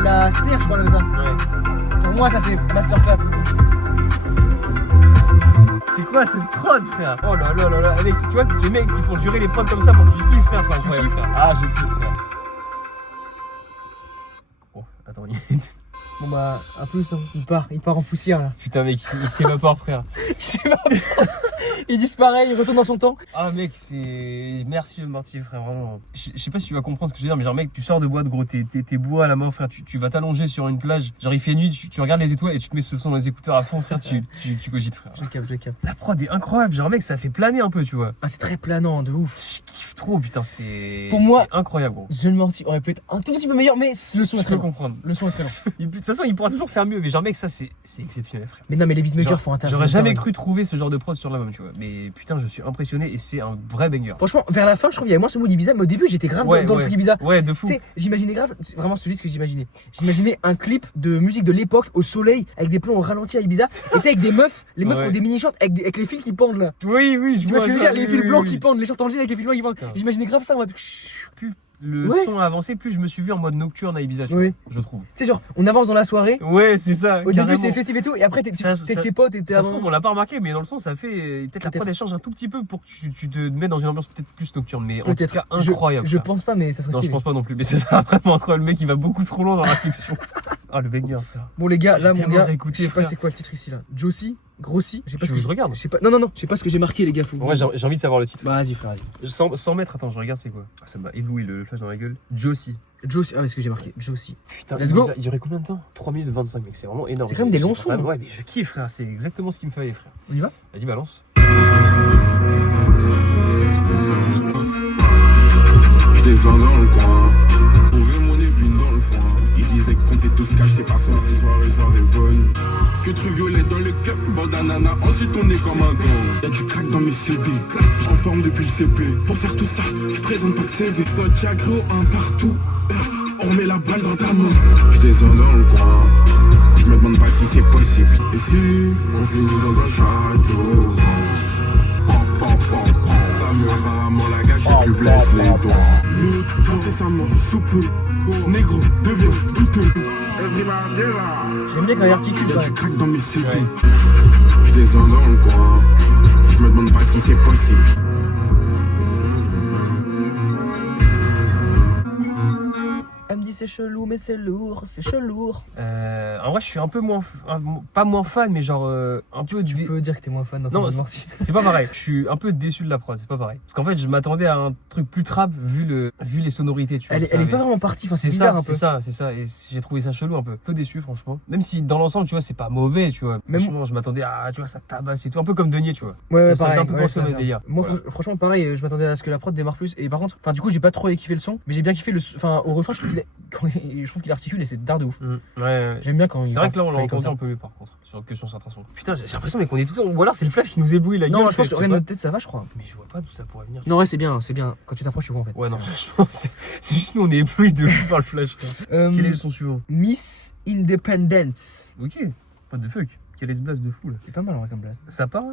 La snare, je crois, comme ça. Ouais. Pour moi, ça c'est masterclass. C'est quoi cette prod, frère? Oh là là là là. Mec, tu vois, les mecs qui font durer les prods comme ça pour que tu kiffes, frère, c'est incroyable, frère. Ah, je kiffe, frère. Oh, attends, il y a une Bon bah, à plus, hein. Il part en poussière là. Putain, mec, il s'évapore, frère. Il s'évapore. Il disparaît, il retourne dans son temps. Ah, mec, c'est. Merci, le mortier, frère, vraiment. Je sais pas si tu vas comprendre ce que je veux dire, mais genre, mec, tu sors de boîte, gros, t'es bourré à la main, frère. Tu vas t'allonger sur une plage. Genre, il fait nuit, tu regardes les étoiles et tu te mets ce son dans les écouteurs à fond, frère. Tu cogites, frère. Je capte. La prod est incroyable. Genre, mec, ça fait planer un peu, tu vois. Ah, c'est très planant, de ouf. Je kiffe trop, putain, c'est. Pour moi, c'est incroyable, gros. Jeune Morty aurait pu être un tout petit peu meilleur, mais le son est Je très peux bon. comprendre. Le son est très bon. De toute façon, il pourra toujours faire mieux, mais genre, mec, ça, c'est exceptionnel, frère. Mais non, mais les beatmakers Genre, font un talent. J'aurais jamais cru trouver ce genre de prod sur l'album, tu vois. Mais putain, je suis impressionné et c'est un vrai banger. Franchement, vers la fin, je trouve qu'il y avait moins ce mood Ibiza, mais au début, j'étais grave dans le truc Ibiza. Ouais, de fou. Tu sais, j'imaginais grave, c'est vraiment celui ce que j'imaginais. J'imaginais un clip de musique de l'époque au soleil avec des plans au ralenti à Ibiza. Et tu sais, avec des meufs, les meufs Ouais. ont des mini shorts avec les fils qui pendent là. Oui, oui, Tu vois ce que je veux dire? Les fils blancs qui pendent. pendent, les shorts en jean avec les fils blancs qui pendent. Putain. J'imaginais grave ça en mode. Plus le Ouais. son a avancé, plus je me suis vu en mode nocturne à Ibiza, tu Oui. vois, je trouve. Tu sais, genre, on avance dans la soirée. Ouais, c'est ça. Au début, c'est festif et tout, et après, t'es Ça- avec tes potes et t'es Ça se avant. trouve, on l'a pas remarqué, mais dans le son, ça fait. Peut-être la prod, elle change un tout petit peu pour que tu te mettes dans une ambiance peut-être plus nocturne. Mais en tout Peut-être. cas, incroyable. Je frère. pense pas, mais ça serait Non, je stylé. pense pas non plus, mais c'est ça, vraiment incroyable. Le mec, il va beaucoup trop loin dans la réflexion. Ah, le banger, frère. Bon, les gars, là, J'ai mon tellement gars, réécouté, je sais pas frère. c'est quoi le titre ici là. Josie, Grossi, je sais pas Tu ce veux que que je regarde Je sais pas. Non, je sais pas ce que j'ai marqué, les gars. Faut... Ouais, j'ai envie de savoir le titre. Bah, vas-y, frère, vas-y. 100 mètres, attends, je regarde c'est quoi. Ah, ça m'a ébloui le flash dans la gueule. Josie. Josie, ah, mais ce que j'ai marqué, Josie. Putain, Let's go. Il durait combien de temps 3 minutes 25, mec, c'est vraiment énorme. C'est quand même des longs J'ai sons, vraiment- hein. Ouais, mais je kiffe, frère, c'est exactement ce qu'il me fallait, frère. On y va? Vas-y, balance. Je descends dans le coin, trouver mon épine dans le foin. Il disait que compter tout ce cash, c'est pas son ce soir et soir est bonne. Que truc violet dans le cup, bandanana, ensuite on est comme un gang. Y'a du crack dans mes CD, en forme depuis le CP. Pour faire tout ça, je présente pas de CV. Toi tu as gros un partout, on met la balle dans ta main. Je descends dans le coin, je me demande pas si c'est possible. Et si on finit dans un château, apparemment la gâche tu blesses les doigts. Incessamment souple, négro devient douteux. J'aime bien quand il articule. Y'a quand du même. crack dans mes CD. Ouais. Je descends dans le coin, je me demande pas si c'est possible. Elle me dit c'est chelou, mais c'est lourd, c'est chelou. En vrai, je suis un peu moins. Pas moins fan, mais genre. Un peu Tu du. peux dire que t'es moins fan dans Non, ton c'est pas pareil. Je suis un peu déçu de la prod, c'est pas pareil. Parce qu'en fait, je m'attendais à un truc plus trap vu les sonorités, tu vois. Elle ça est avait- pas vraiment partie, enfin, c'est C'est bizarre ça, un peu. c'est ça. Et j'ai trouvé ça chelou un peu déçu, franchement. Même si dans l'ensemble, tu vois, c'est pas mauvais, tu vois. Même- Franchement, je m'attendais à, tu vois, ça tabasse et tout. Un peu comme Denier, tu vois. Ouais, ça pareil. faisait un peu ouais, penser au ça, même ça. délire. Moi, Voilà. franchement, pareil, je m'attendais à ce que la prod démarre plus. Et par contre, enfin, du coup, j'ai pas trop kiffé le son, mais j'ai bien kiffé enfin, au refrain, je trouve je trouve qu'il articule et c'est d'art de ouf. Ouais. J'aime bien quand il C'est vrai que là, on quand l'a il est comme entendu ça. un peu mieux par contre, que sur certains sons. Putain, j'ai l'impression mais qu'on est tous. Ou alors c'est le flash qui nous éblouit la gueule. Non, je pense que sais rien de pas. notre tête, ça va, je crois. Mais je vois pas d'où ça pourrait venir. Non, ouais, c'est bien. Quand tu t'approches, tu vois en fait. Ouais, non, je pense c'est juste nous, on est éblouis de fou par le flash. Quel est le son suivant? Miss Independence. Ok, pas de fuck. Quel est ce blast de fou là? C'est pas mal en vrai comme blast. Ça part?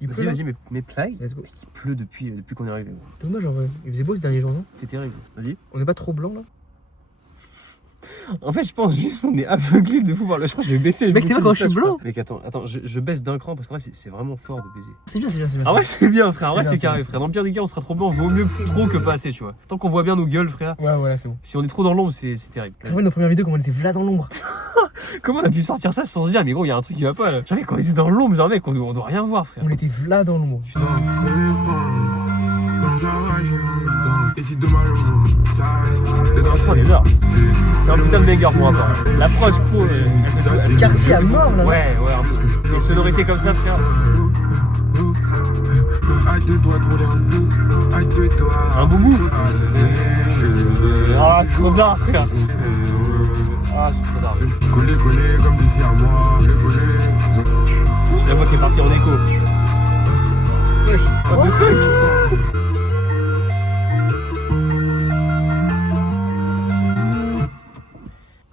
Il pleut. Vas-y, là mais play. Let's go. Il pleut depuis qu'on est arrivé. Dommage en vrai. Il faisait beau ces derniers jours, non? C'est terrible. Vas-y. On n'est pas trop blanc là? En fait, je pense juste on est aveuglé de fou par le. Je crois que je vais baisser le Mec, t'es pas quand je suis blanc. Mec, attends, je baisse d'un cran parce qu'en vrai, c'est vraiment fort de baiser. C'est bien. Ah ouais, c'est bien, frère. En vrai, C'est c'est bien, carré, c'est frère. Dans le pire des cas, on sera trop blanc. Vaut mieux trop que pas assez, tu vois. Tant qu'on voit bien nos gueules, frère. Ouais, là c'est bon. Si on est trop dans l'ombre, c'est terrible. Tu te rappelles nos premières vidéos, comment on était là dans l'ombre? Comment on a pu sortir ça sans se dire, mais gros, il y a un truc qui va pas là. Genre, mec, quand on était dans l'ombre, genre, mec, on doit rien voir, frère. On était là dans l'ombre. Et si dommage, ça reste. Oh, les meurs. C'est un putain de banger pour moi, la prose cool. Quartier à mort là. Ouais, un peu. Les sonorités comme ça, frère. Aïe de toi, trop d'un aïe de toi. Un boumou. Ah, c'est trop d'art, frère. Ah, c'est trop d'art. Collé comme d'ici à moi. Collé. La voix qui est partie en écho. Wesh. What the fuck?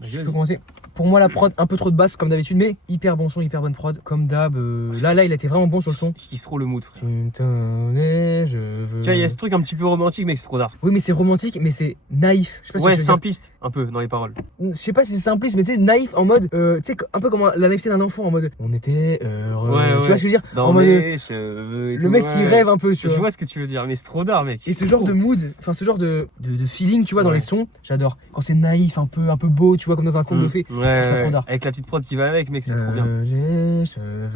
Je peux commencer. Pour moi, la prod, un peu trop de basse comme d'habitude, mais hyper bon son, hyper bonne prod, comme d'hab. Là, il a été vraiment bon sur le son. Je kiffe trop le mood, frère. Tu me tenais, je veux. Tu vois, il y a ce truc un petit peu romantique, mec, c'est trop d'art. Oui, mais c'est romantique, mais c'est naïf. Je sais pas si Ouais, je veux dire. simpliste, un peu, dans les paroles. Je sais pas si c'est simpliste, mais tu sais, naïf en mode. Tu sais, un peu comme la naïveté d'un enfant en mode. On était heureux. Ouais, Tu vois ce que je veux dire? Dans En mode. mes cheveux et Le tout, mec qui ouais. rêve un peu, tu Je vois. vois ce que tu veux dire, mais c'est trop d'art, mec. Et ce genre de mood, enfin ce genre de feeling, tu vois, dans Ouais. les sons, j'adore. Quand c'est naïf, un peu beau, tu vois, comme dans un conte de fées. Ouais, Ouais, ça trop d'art. avec la petite prod qui va avec, mec, c'est trop bien.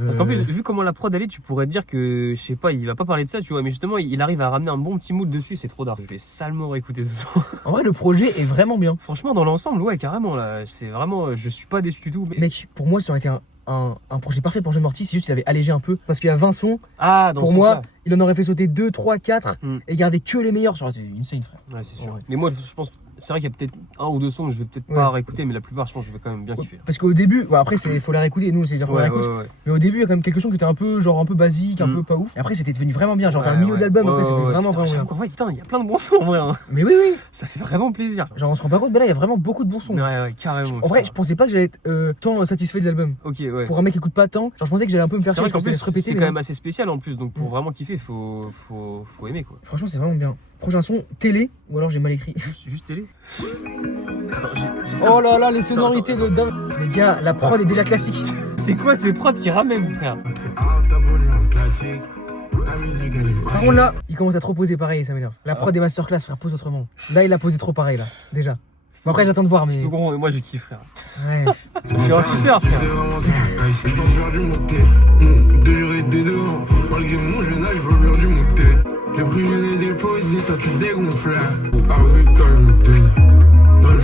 Parce qu'en plus, vu comment la prod elle est, tu pourrais te dire que, je sais pas, il va pas parler de ça, tu vois, mais justement, il arrive à ramener un bon petit mood dessus, c'est trop d'art. Je vais salement réécouter dedans. En vrai, le projet est vraiment bien. Franchement, dans l'ensemble, ouais, carrément, là, c'est vraiment, je suis pas déçu du tout. Mais... Mec, pour moi, ça aurait été un projet parfait pour Jeune Morty, c'est juste qu'il avait allégé un peu. Parce qu'il y a 20 sons. Ah, dans Pour ce moi, sens-là. il en aurait fait sauter 2, 3, 4 Mm. et garder que les meilleurs. Ça aurait été insane, frère. Ouais, c'est sûr. Ouais. Mais moi, je pense, c'est vrai qu'il y a peut-être un ou deux sons que je vais peut-être Ouais. pas réécouter, mais la plupart, je pense que je vais quand même bien kiffer. Parce qu'au début, bon, après, faut la réécouter. Nous, c'est dire qu'on la Ouais, réécoute. ouais, ouais. Mais au début, il y a quand même quelques sons qui étaient un peu basique, un Mm. peu pas ouf. Et après, c'était devenu vraiment bien. Genre, Ouais, vers le milieu ouais. de l'album, après, Ouais, c'est devenu ouais, vraiment, putain, vraiment j'avoue bien. qu'en vrai, putain, il y a plein de bons sons en vrai. Hein. Mais oui, oui. Ça fait vraiment plaisir. Genre, on se rend pas compte, mais là, il y a vraiment beaucoup de bons sons. Ouais, ouais, carrément. En vrai, putain. je pensais pas que j'allais être tant satisfait de l'album. Ok, ouais. Pour un mec qui écoute pas tant, genre, je pensais que j'allais un peu me faire C'est vrai chier, qu'en je pensais que plus, ça allait se répéter. c'est mais quand non. même assez spécial en plus, donc pour Mm. vraiment kiffer, faut aimer quoi. Franchement, c'est vraiment bien. Prochain son, télé, ou alors j'ai mal écrit. Juste télé. Attends, j'espère- Oh là là, les sonorités de dingue. Les gars, la prod est déjà classique. C'est quoi ces prods qui ramènent, frère? Ah, t'as bonne en classique. Ta musique, elle est Par contre, là, il commence à trop poser pareil, ça m'énerve. La prod des masterclass, frère, pose autrement. Là, il a posé trop pareil, là, déjà. Bon, après, j'attends de voir, mais. Je comprends, mais moi je kiffe, frère. Ouais. Je suis un suceur, C'est frère. vraiment ça. Je peux perdu mon thé. Deux jours et des dehors. Malgré mon jeune âge, je peux perdu mon thé. J'ai pris, je les ai déposés, toi tu dégonflais. Avec quand même thé.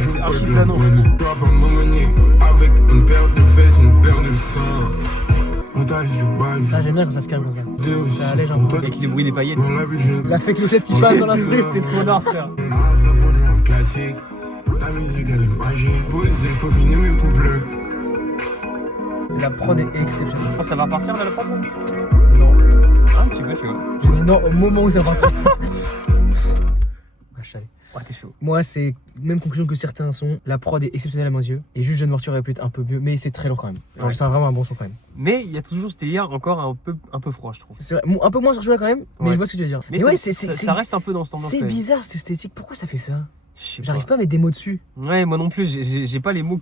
C'est archi planant, je trouve. Toi, pas m'emmener. Avec une paire de fesses, une paire de seins. On t'a dit du bail. Ah, j'aime bien quand ça se calme comme ça. Ça allège un peu. Avec les bruits des paillettes. Dans la vie, je La fake clochette qui passe dans la souris. C'est trop d'art, frère. Ah, t'as bonne en classique. Ta musique, elle est magique. Posé, je peux finir mes couplets. La prod est exceptionnelle. Ça va partir là, la prod là? Non. Un petit peu, tu vois. J'ai dit non au moment où ça va partir. Ah, je savais. Ouais, t'es chaud. Moi, c'est même conclusion que certains sont. La prod est exceptionnelle à mes yeux. Et juste Jeune Morty aurait pu être un peu mieux, mais c'est très long quand même. Genre, Ouais. c'est vraiment un bon son quand même. Mais il y a toujours ce délire encore un peu froid, je trouve. C'est vrai, un peu moins sur celui-là quand même, mais Ouais. je vois ce que tu veux dire. Mais Et ça, ouais, ça reste un peu dans cette ambiance. c'est quand même. bizarre cette esthétique. Pourquoi ça fait ça? Je sais J'arrive pas à mettre des mots dessus. Ouais, moi non plus, j'ai pas les mots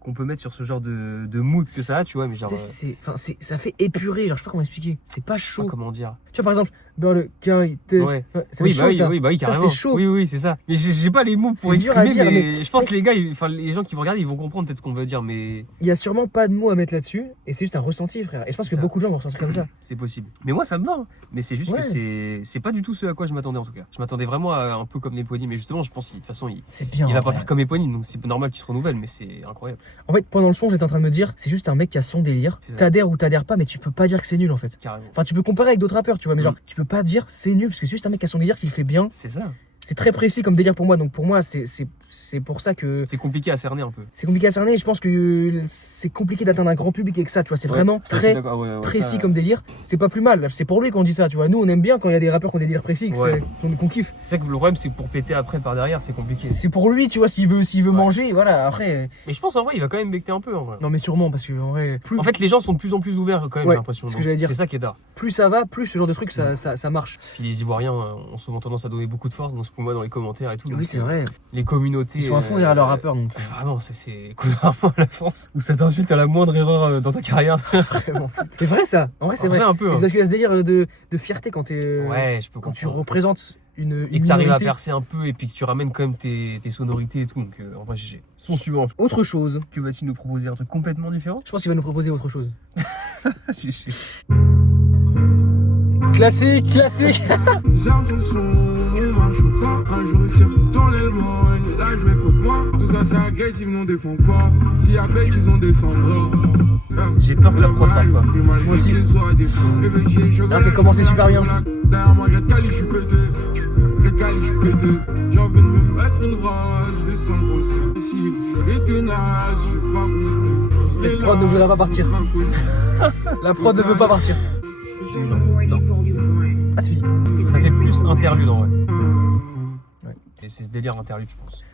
qu'on peut mettre sur ce genre de mood que ça a, tu vois, mais genre. Tu sais, ça fait épuré. Genre, je sais pas comment expliquer. C'est pas Je sais chaud. pas comment dire. Tu vois, par exemple, dans le carité. Ouais. Ça Oui, fait bah chaud, oui, ça. oui, bah oui, Ça, carrément. c'était chaud. Oui, oui, c'est ça. Mais j'ai pas les mots pour C'est dur à exprimer, dire, mais je pense que les gars, enfin les gens qui vont regarder, ils vont comprendre peut-être ce qu'on veut dire, mais Il y a sûrement pas de mots à mettre là-dessus. Et c'est juste un ressenti, frère. Et je pense C'est que ça. beaucoup de gens vont ressentir comme ça. c'est possible. Mais moi, ça me va. Hein. Mais c'est juste Ouais. que c'est pas du tout ce à quoi je m'attendais en tout cas. Je m'attendais vraiment à un peu comme Epony, mais justement, je pense que de toute façon, C'est bien. il va en pas vrai. faire comme Epony, donc c'est normal qu'il se renouvelle, mais c'est incroyable. En fait, pendant le son, j'étais en train de me dire, c'est juste un mec qui a son délire. C'est ça. T'adhères ou t'adhères pas, mais tu peux pas dire que c'est nul en fait. Carrément. Enfin, tu peux comparer avec d'autres rappeurs, tu vois, mais Mm. genre, tu peux pas dire c'est nul parce que c'est juste un mec qui a son délire qui le fait bien. C'est ça. C'est très précis comme délire pour moi, donc pour moi, c'est pour ça que C'est compliqué à cerner un peu. c'est compliqué à cerner. Je pense que c'est compliqué d'atteindre un grand public avec ça, tu vois. C'est Ouais, vraiment ça, je suis très d'accord, ouais, ouais, précis ça, comme délire. C'est pas plus mal. C'est pour lui qu'on dit ça, tu vois. Nous, on aime bien quand il y a des rappeurs qui ont des délires précis, que Ouais. qu'on kiffe. C'est ça que le problème, c'est que pour péter après par derrière, c'est compliqué. C'est pour lui, tu vois, s'il veut Ouais. manger, voilà. Après, Mais je pense en vrai, il va quand même becter un peu en vrai. non, mais sûrement parce que en vrai, plus, En fait, les gens sont de plus en plus ouverts quand même, Ouais, j'ai l'impression. c'est ce que Donc, j'allais dire. C'est ça qui est d'art. plus ça va, plus ce genre de truc, ça marche. Puis les Ivoiriens ont souvent tendance à donner beaucoup de force dans ce qu'on voit dans les commentaires et tout. Donc, Oui, c'est vrai. Les communautés. Ils sont à fond derrière leur rappeur, donc Vraiment, c'est contrairement à la France où ça t'insulte à la moindre erreur dans ta carrière. vraiment. C'est vrai ça. En vrai, c'est En vrai. un peu. Et Hein. c'est parce qu'il y a ce délire de fierté quand t'es Ouais, je peux quand tu comprendre. représentes une Et que t'arrives à minorité. percer un peu et puis que tu ramènes quand même tes sonorités et tout. Donc en vrai, GG. Son suivant. Autre chose. Que va-t-il nous proposer? Un truc complètement différent? Je pense qu'il va nous proposer autre chose. GG. Classique, classique. Bizarre ce son, on marche pas. Un jour il s'est retourné le monde. Là je vais contre moi. Tout ça c'est agressif, non défend pas. S'il y a bête, ils ont des cendres. J'ai peur que la prod parte pas. Moi aussi. Alors que commencer super bien. Derrière moi, Red Cali, je suis pété. Red Cali, je suis pété. J'ai envie de me mettre une rage. Je descends aussi. Si je suis les tenaces, j'ai pas compris. Cette prod ne voudra pas partir. La prod ne veut pas partir. Ah, c'est fini. Ça fait plus interlude en vrai. Et c'est ce délire interlude, je pense.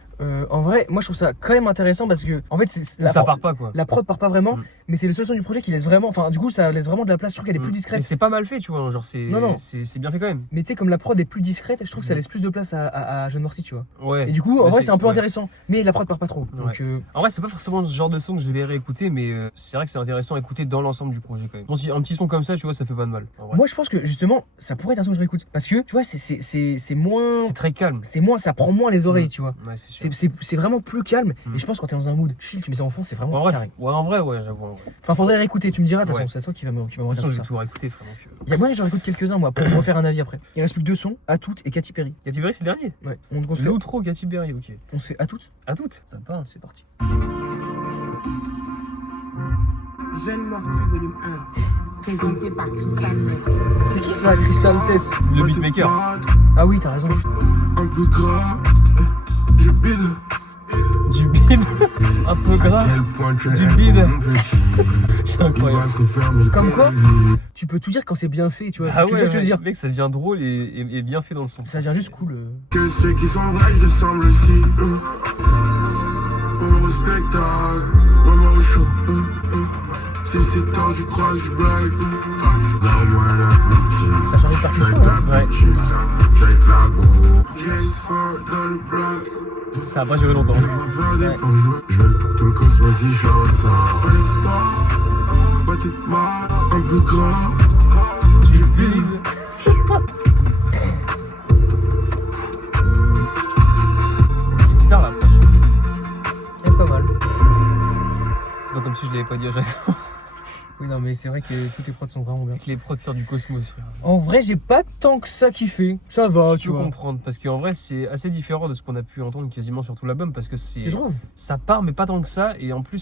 En vrai, moi je trouve ça quand même intéressant parce que en fait, Ça part pas quoi. la prod part pas vraiment, Mm. mais c'est le seul son du projet qui laisse vraiment, enfin du coup ça laisse vraiment de la place, je trouve qu'elle est plus Mais discrète. c'est pas mal fait, tu vois, genre c'est Non. c'est bien fait quand même. Mais tu sais, comme la prod est plus discrète, je trouve que ça laisse plus de place à Jeune Morty, tu vois. Ouais. Et du coup, en Mais vrai, c'est un peu ouais. intéressant. Mais la prod part pas trop. Ouais. Donc, En vrai, c'est pas forcément ce genre de son que je vais réécouter, mais c'est vrai que c'est intéressant à écouter dans l'ensemble du projet quand même. Bon, si un petit son comme ça, tu vois, ça fait pas de mal. En vrai. moi, je pense que justement, ça pourrait être un son que je réécoute. Parce que, tu vois, c'est moins. C'est très calme. C'est moins, ça prend moins les oreilles, tu vois. Ouais, c'est sûr. C'est vraiment plus calme. Mm. Et je pense que quand t'es dans un mood chill, tu mets ça en fond, c'est vraiment En vrai, carré. ouais, j'avoue. En vrai. Enfin, faudrait réécouter, tu me diras, de toute Ouais. façon, c'est toi qui va me De toute redire façon, tout je ça. vais tout réécouter, frère. Donc, Il y a moyen, j'en réécoute quelques-uns, moi, pour me refaire un avis après. Il reste plus que 2 sons, À Toutes et Katy Perry. Katy Perry, c'est le dernier. Ouais. On se fait, L'outro, Katy Perry, ok. on se fait À Toutes. À toutes. Ça parle, c'est parti. Jeune Morty volume 1. Présenté par Crystal Mess. C'est qui ça, Crystal Tess? Le beatmaker. Ah oui, t'as raison. Un peu gras, je bide. Du bide. Un peu gras. Quel point tu Du es, bide. mon petit. C'est incroyable. Il va se fermer Comme ta quoi vie. Tu peux tout dire quand c'est bien fait, tu vois. Ah tu vois ouais, ce que je veux dire? mec, ça devient drôle et bien fait dans le son. Ça devient juste cool. Que ceux qui sont vrais, je semble aussi. Au spectacle, maman au chaud. Si c'est tard, tu crois que je blague. Donne-moi la Ça a changé de percussion, hein. Ouais. J'avec la go. James Ford dans le bloc. Ça a pas duré longtemps. Je veux que tout le cosmos y chante ça. Pas tes mains, un peu gras. Du bide. Guitare là, après. Elle est pas mal. C'est pas comme si je l'avais pas dit à chaque fois. Oui, non, mais c'est vrai que tous tes prods sont vraiment bien. Avec les prods sortent du cosmos, frère. En vrai, j'ai pas tant que ça kiffé. Ça va, Je tu peux vois. comprendre, parce qu'en vrai, c'est assez différent de ce qu'on a pu entendre quasiment sur tout l'album, parce que Tu trouves? ça part, mais pas tant que ça, et en plus,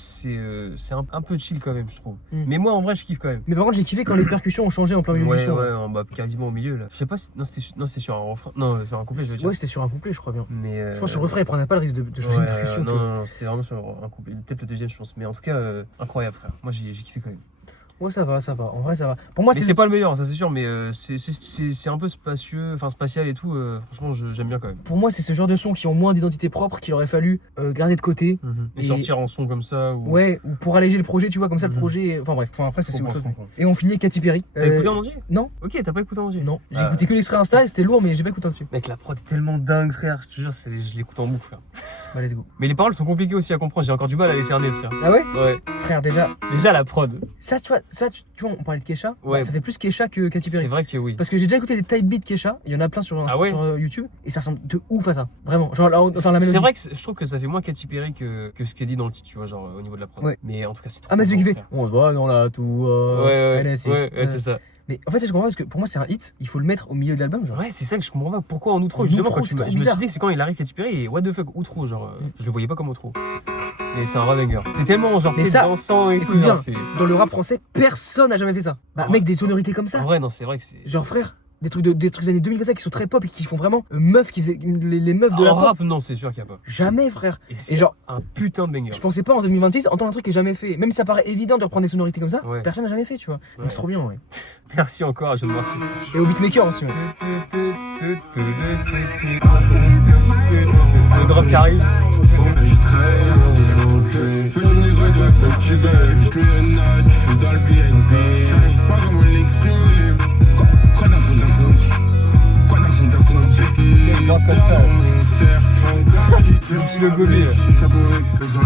c'est un peu chill quand même, je trouve. Mm. Mais moi, en vrai, je kiffe quand même. Mais par contre, j'ai kiffé quand les percussions ont changé en plein milieu du Ouais, son. ouais, bah, quasiment au milieu là. Je sais pas si. Non, c'était sur un refrain. Non, sur un couplet, je veux dire. Ouais, c'était sur un couplet, je crois bien. Mais. Je pense que sur le refrain, il prenait pas le risque de changer ouais, une percussion. tu non, vois. non, c'était vraiment sur un couplet. Peut-être le deuxième, je pense. Mais en tout cas, incroyable, frère. Moi, j'ai kiffé quand même. Ouais, ça va, ça va. En vrai, ça va. Pour moi, Mais c'est pas le meilleur, ça c'est sûr, mais c'est un peu spacieux, enfin spatial et tout. Franchement, j'aime bien quand même. Pour moi, c'est ce genre de sons qui ont moins d'identité propre qu'il aurait fallu garder de côté. Et Et- sortir en son comme ça. Ou... Ouais, ou pour alléger le projet, tu vois, comme ça le Mhm. projet. Enfin bref, après, ça c'est autre chose. Je comprends. Et on finit avec Katy Perry. T'as écouté en entier? Non, Ok, t'as pas écouté en entier? non. J'ai Ah. écouté que l'extrait Insta et c'était lourd, mais j'ai pas écouté en dessus. Mec, la prod est tellement dingue, frère. Je te jure, je l'écoute en boucle, frère. Bah, let's go. Mais les paroles sont compliquées aussi à comprendre. J'ai encore du mal à les cerner, frère. Ah ouais? Ouais. Frère, déjà, Déjà, la prod. ça, tu vois, on parlait de Kesha. Ouais. Bah, ça fait plus Kesha que Katy Perry. C'est vrai que oui. Parce que j'ai déjà écouté des type beats Kesha, il y en a plein sur, Ah ouais sur YouTube, et ça ressemble de ouf à ça. Vraiment. Genre, enfin, la mélodie. C'est vrai que je trouve que ça fait moins Katy Perry que ce qu'elle dit dans le titre, tu vois, genre au niveau de la prod. Ouais. Mais en tout cas, c'est trop. Ah, mais c'est ce bon, qui fait. frère. On se voit dans la tour. Ouais, c'est ça. Mais en fait, ça, je comprends pas parce que pour moi, c'est un hit, il faut le mettre au milieu de l'album. Genre. Ouais, c'est ça que je comprends pas. Pourquoi en outro En justement, outro, quand c'est je trop me suis bizarre. dit, c'est quand il arrive Katy Perry et what the fuck, outro, genre, je le voyais pas comme outro. Mais c'est un vrai banger. C'est tellement genre, Mais tu sais, ça, dansant et tout. écoute bien, genre, c'est- dans le rap français, personne n'a jamais fait ça. Bah, Ah mec, des sonorités comme En ça. vrai, non, c'est vrai que c'est. Genre, frère, des trucs des années 2000 comme ça qui sont très pop et qui font vraiment meufs qui faisaient les meufs de la En pop. rap, non, c'est sûr qu'il y a pas. Jamais, frère. Et c'est Et genre, un putain de banger. je pensais pas en 2026 entendre un truc qui est jamais fait. Même si ça paraît évident de reprendre des sonorités comme ça, Ouais. personne n'a jamais fait, tu vois. Ouais. Donc c'est trop bien, ouais. Merci encore à Jeune Marty. Et au beatmaker aussi, ouais. Le drop qui arrive. J'y traîne aujourd'hui. Je me négro de petit bébé. Je suis un nat, je suis dans le BNB. Pas comment l'exprimer. Quoi d'un fond d'un compte? Quoi d'un fond d'un compte? Il danse comme ça. Le petit logo B, là. Ça pourrait que j'en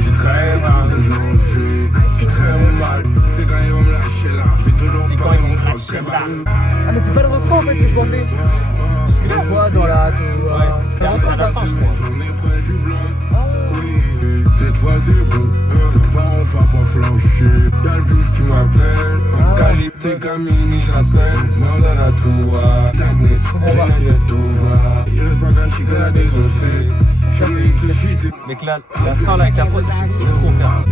J'ai très mal aujourd'hui. J'ai très mal. C'est quand ils vont me lâcher là. Je vais toujours C'est pas quand ils vont me me lâcher là. Ah, mais c'est pas le refrain en fait, ce que je pensais. Je vois dans la tour. Ouais. C'est un refrain, C'est à la ça. fin, je crois. J'en ai près du blanc. Oui, cette fois c'est bon. Cette fois on va pas flancher. Y'a le bus qui m'appelle. En qualité gamine, il s'appelle. Demande à la tour. T'as bon, j'ai essayé de tout va. Il reste pas qu'un chic à la défoncer. Ça, J'en c'est- ai tout de suite. Mec, là, la fin là avec la prod, c'est trop frère.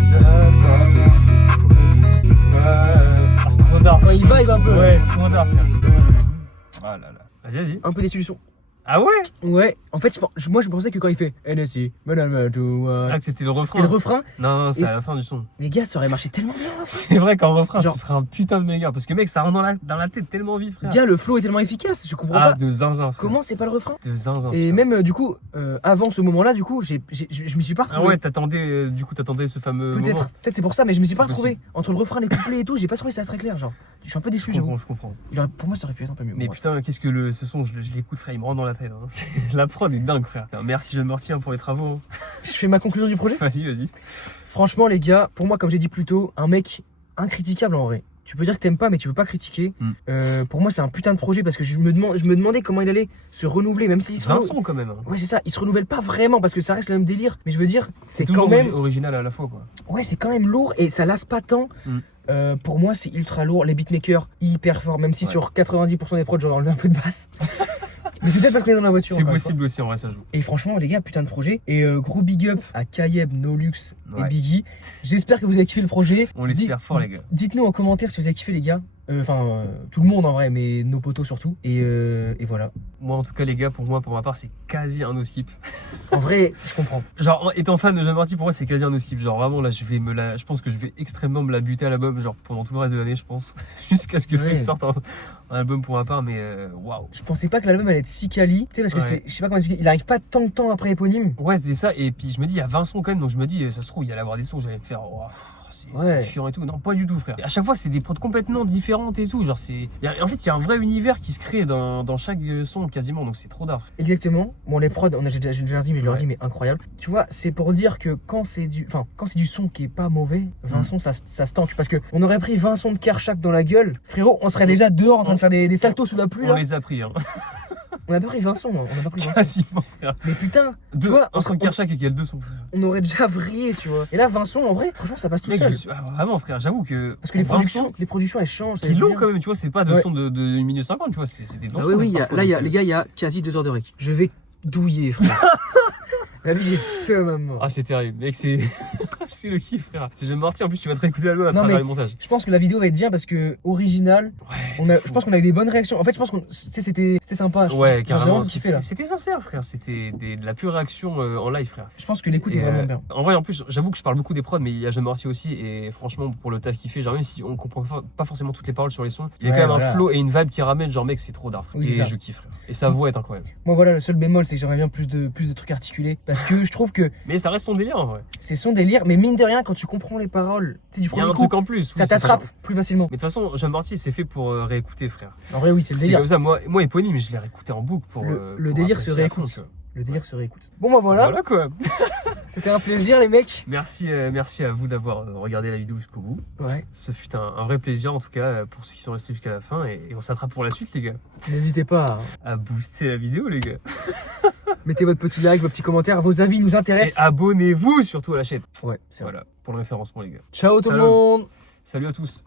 Ah, c'est trop dark. Quand il vibe un peu. Ouais, c'est trop dark, frère. Ah là là. Vas-y, vas-y. Un peu déçu du son. Ah ouais? Ouais, en fait, moi je pensais que quand il fait NSI, madame, Ah, que c'était le refrain. c'était le refrain. Non, c'est Et- à la fin du son. Les gars, ça aurait marché tellement bien. C'est vrai qu'en refrain, Genre- ce serait un putain de méga. Parce que mec, ça rentre dans la tête tellement vite, frère. Gars, le flow est tellement efficace, je comprends Ah, pas. de zinzin, frère. Comment c'est pas le refrain? De zinzin. Et putain. même du coup, avant ce moment-là, du coup, je m'y suis pas Ah retrouvé. ouais, t'attendais ce fameux moment. Peut-être c'est pour ça, mais je me suis pas C'est retrouvé. Entre le refrain, les couplets et tout, j'ai pas trouvé ça très clair. Genre, je suis un peu déçu, j'avoue. Je comprends. Pour moi, ça aurait pu être un peu mieux. Mais Bon, putain, qu'est-ce que ce son, je l'écoute, frère, il me rentre dans la tête. Hein. La prod est dingue, frère. Merci Jeune Mortier pour les travaux. Hein. je fais ma conclusion du projet. Vas-y. Franchement, les gars, pour moi, comme j'ai dit plus tôt, un mec incritiquable en vrai. Tu peux dire que t'aimes pas, mais tu peux pas critiquer. Pour moi, c'est un putain de projet parce que je me demandais comment il allait se renouveler, même s'il se Vincent, quand même. Hein. Ouais, c'est ça, il se renouvelle pas vraiment parce que ça reste le même délire. Mais je veux dire, c'est toujours quand même. original à la fois, quoi. Ouais, c'est quand même lourd et ça lasse pas tant. Pour moi, c'est ultra lourd. Les beatmakers, hyper forts, même si Ouais. sur 90% des prods, j'aurais enlevé un peu de basse. Mais c'est peut-être parce qu'on est dans la voiture. C'est encore une fois. possible aussi, en vrai, ça joue. Et franchement, les gars, putain de projet. Et gros big up à Kayeb, Nolux et Ouais. Biggie. J'espère que vous avez kiffé le projet. On l'espère fort, les gars. Dites-nous en commentaire si vous avez kiffé, les gars. Tout le monde en vrai, mais nos potos surtout. Et voilà. Moi, en tout cas, les gars, pour ma part, c'est quasi un no-skip. En vrai, je comprends. Genre, étant fan de Jeune Mortier, pour moi, c'est quasi un no-skip. Genre, vraiment, là, je pense que je vais extrêmement me la buter à l'album, genre, pendant tout le reste de l'année, je pense. Jusqu'à ce que Ouais. je sorte un album pour ma part, mais waouh. Je pensais pas que l'album allait être si quali. Tu sais, parce que Ouais. je sais pas comment expliquer. Il arrive pas tant de temps après éponyme. Ouais, c'était ça. Et puis, je me dis, il y a 20 sons quand même, donc je me dis, ça se trouve, il y allait avoir des sons, j'allais me faire, oh, c'est chiant et tout. Non, pas du tout, frère. À chaque fois, c'est des prods complètement différentes et tout. Genre, en fait, il y a un vrai univers qui se crée dans chaque son quasiment, donc c'est trop d'art. Exactement. Bon, les prods, j'ai déjà dit, mais je leur Ouais. dis, mais incroyable. Tu vois, c'est pour dire que quand c'est du son qui est pas mauvais, 20 sons, ça se tanque. Parce que on aurait pris 20 sons de Kershak dans la gueule, frérot, on serait déjà dehors en train de faire des saltos sous la pluie, On là. les a pris, hein. On a pas pris 20 sons, on a pas pris 20 sons. Quasiment, frère. Mais putain, tu Deux, vois, un son de Kershak et qu'il y a deux sons, frère. on aurait déjà vrillé, tu vois. Et là, 20 sons, en vrai, franchement, ça passe tout Mec, seul. vraiment, frère, j'avoue que. Parce que les 20 productions, elles changent. ça Ils va l'ont bien. quand même, tu vois, c'est pas de Ouais. son de 1 minute 50, tu vois, c'est des longs Ah sons. oui, oui, même parfois, là, donc, les gars, il y a quasi 2 heures de rec. Je vais douiller, frère. La vie est seule, maman. Ah, c'est terrible, mec, c'est. C'est le kiff, frère. Si j'aime Mortier, en plus, tu vas te réécouter l'album à Non, travers mais- le montage. Je pense que la vidéo va être bien parce que original, Ouais. je pense qu'on a eu des bonnes réactions. En fait, je pense que c'était sympa. Ouais, J'ai carrément. vraiment kiffé là. C'était sincère, frère. C'était de la pure réaction en live, frère. Je pense que l'écoute est Et, vraiment bien. En vrai, en plus, j'avoue que je parle beaucoup des prods, mais il y a Jeune Mortier aussi. Et franchement, pour le taf qu'il fait, genre, même si on comprend pas forcément toutes les paroles sur les sons, il y a Ouais, quand même voilà. un flow et une vibe qui ramène. Genre, mec, c'est trop d'art. Oui, et c'est ça. je kiffe, frère. Et sa voix est incroyable. Moi, voilà, le seul bémol, c'est que j'aimerais bien plus de trucs articulés. Parce que je trouve que Mais ça reste son délire, en vrai. c'est son délire, mais mine de rien, quand tu comprends les paroles, tu sais, du Il y a premier un coup, truc en plus. ça oui, c'est t'attrape plus facilement. Mais de toute façon, Jeune Mortier, c'est fait pour réécouter, frère. En vrai, oui, c'est le C'est délire. comme ça. Moi, éponyme, je l'ai réécouté en boucle pour. Le pour délire se apprécier à fond, réécoute. tu vois. Le délire se réécoute. Bon, bah voilà, quoi. c'était un plaisir, les mecs. Merci à vous d'avoir regardé la vidéo jusqu'au bout. Ouais, Ce fut un vrai plaisir, en tout cas, pour ceux qui sont restés jusqu'à la fin. Et on s'attrape pour la suite, les gars. n'hésitez pas À booster la vidéo, les gars. Mettez votre petit like, vos petits commentaires, vos avis nous Et intéressent. abonnez-vous surtout à la chaîne. Ouais, c'est vrai. Voilà, pour le référencement, les gars. Ciao tout le Salam. monde. Salut à tous.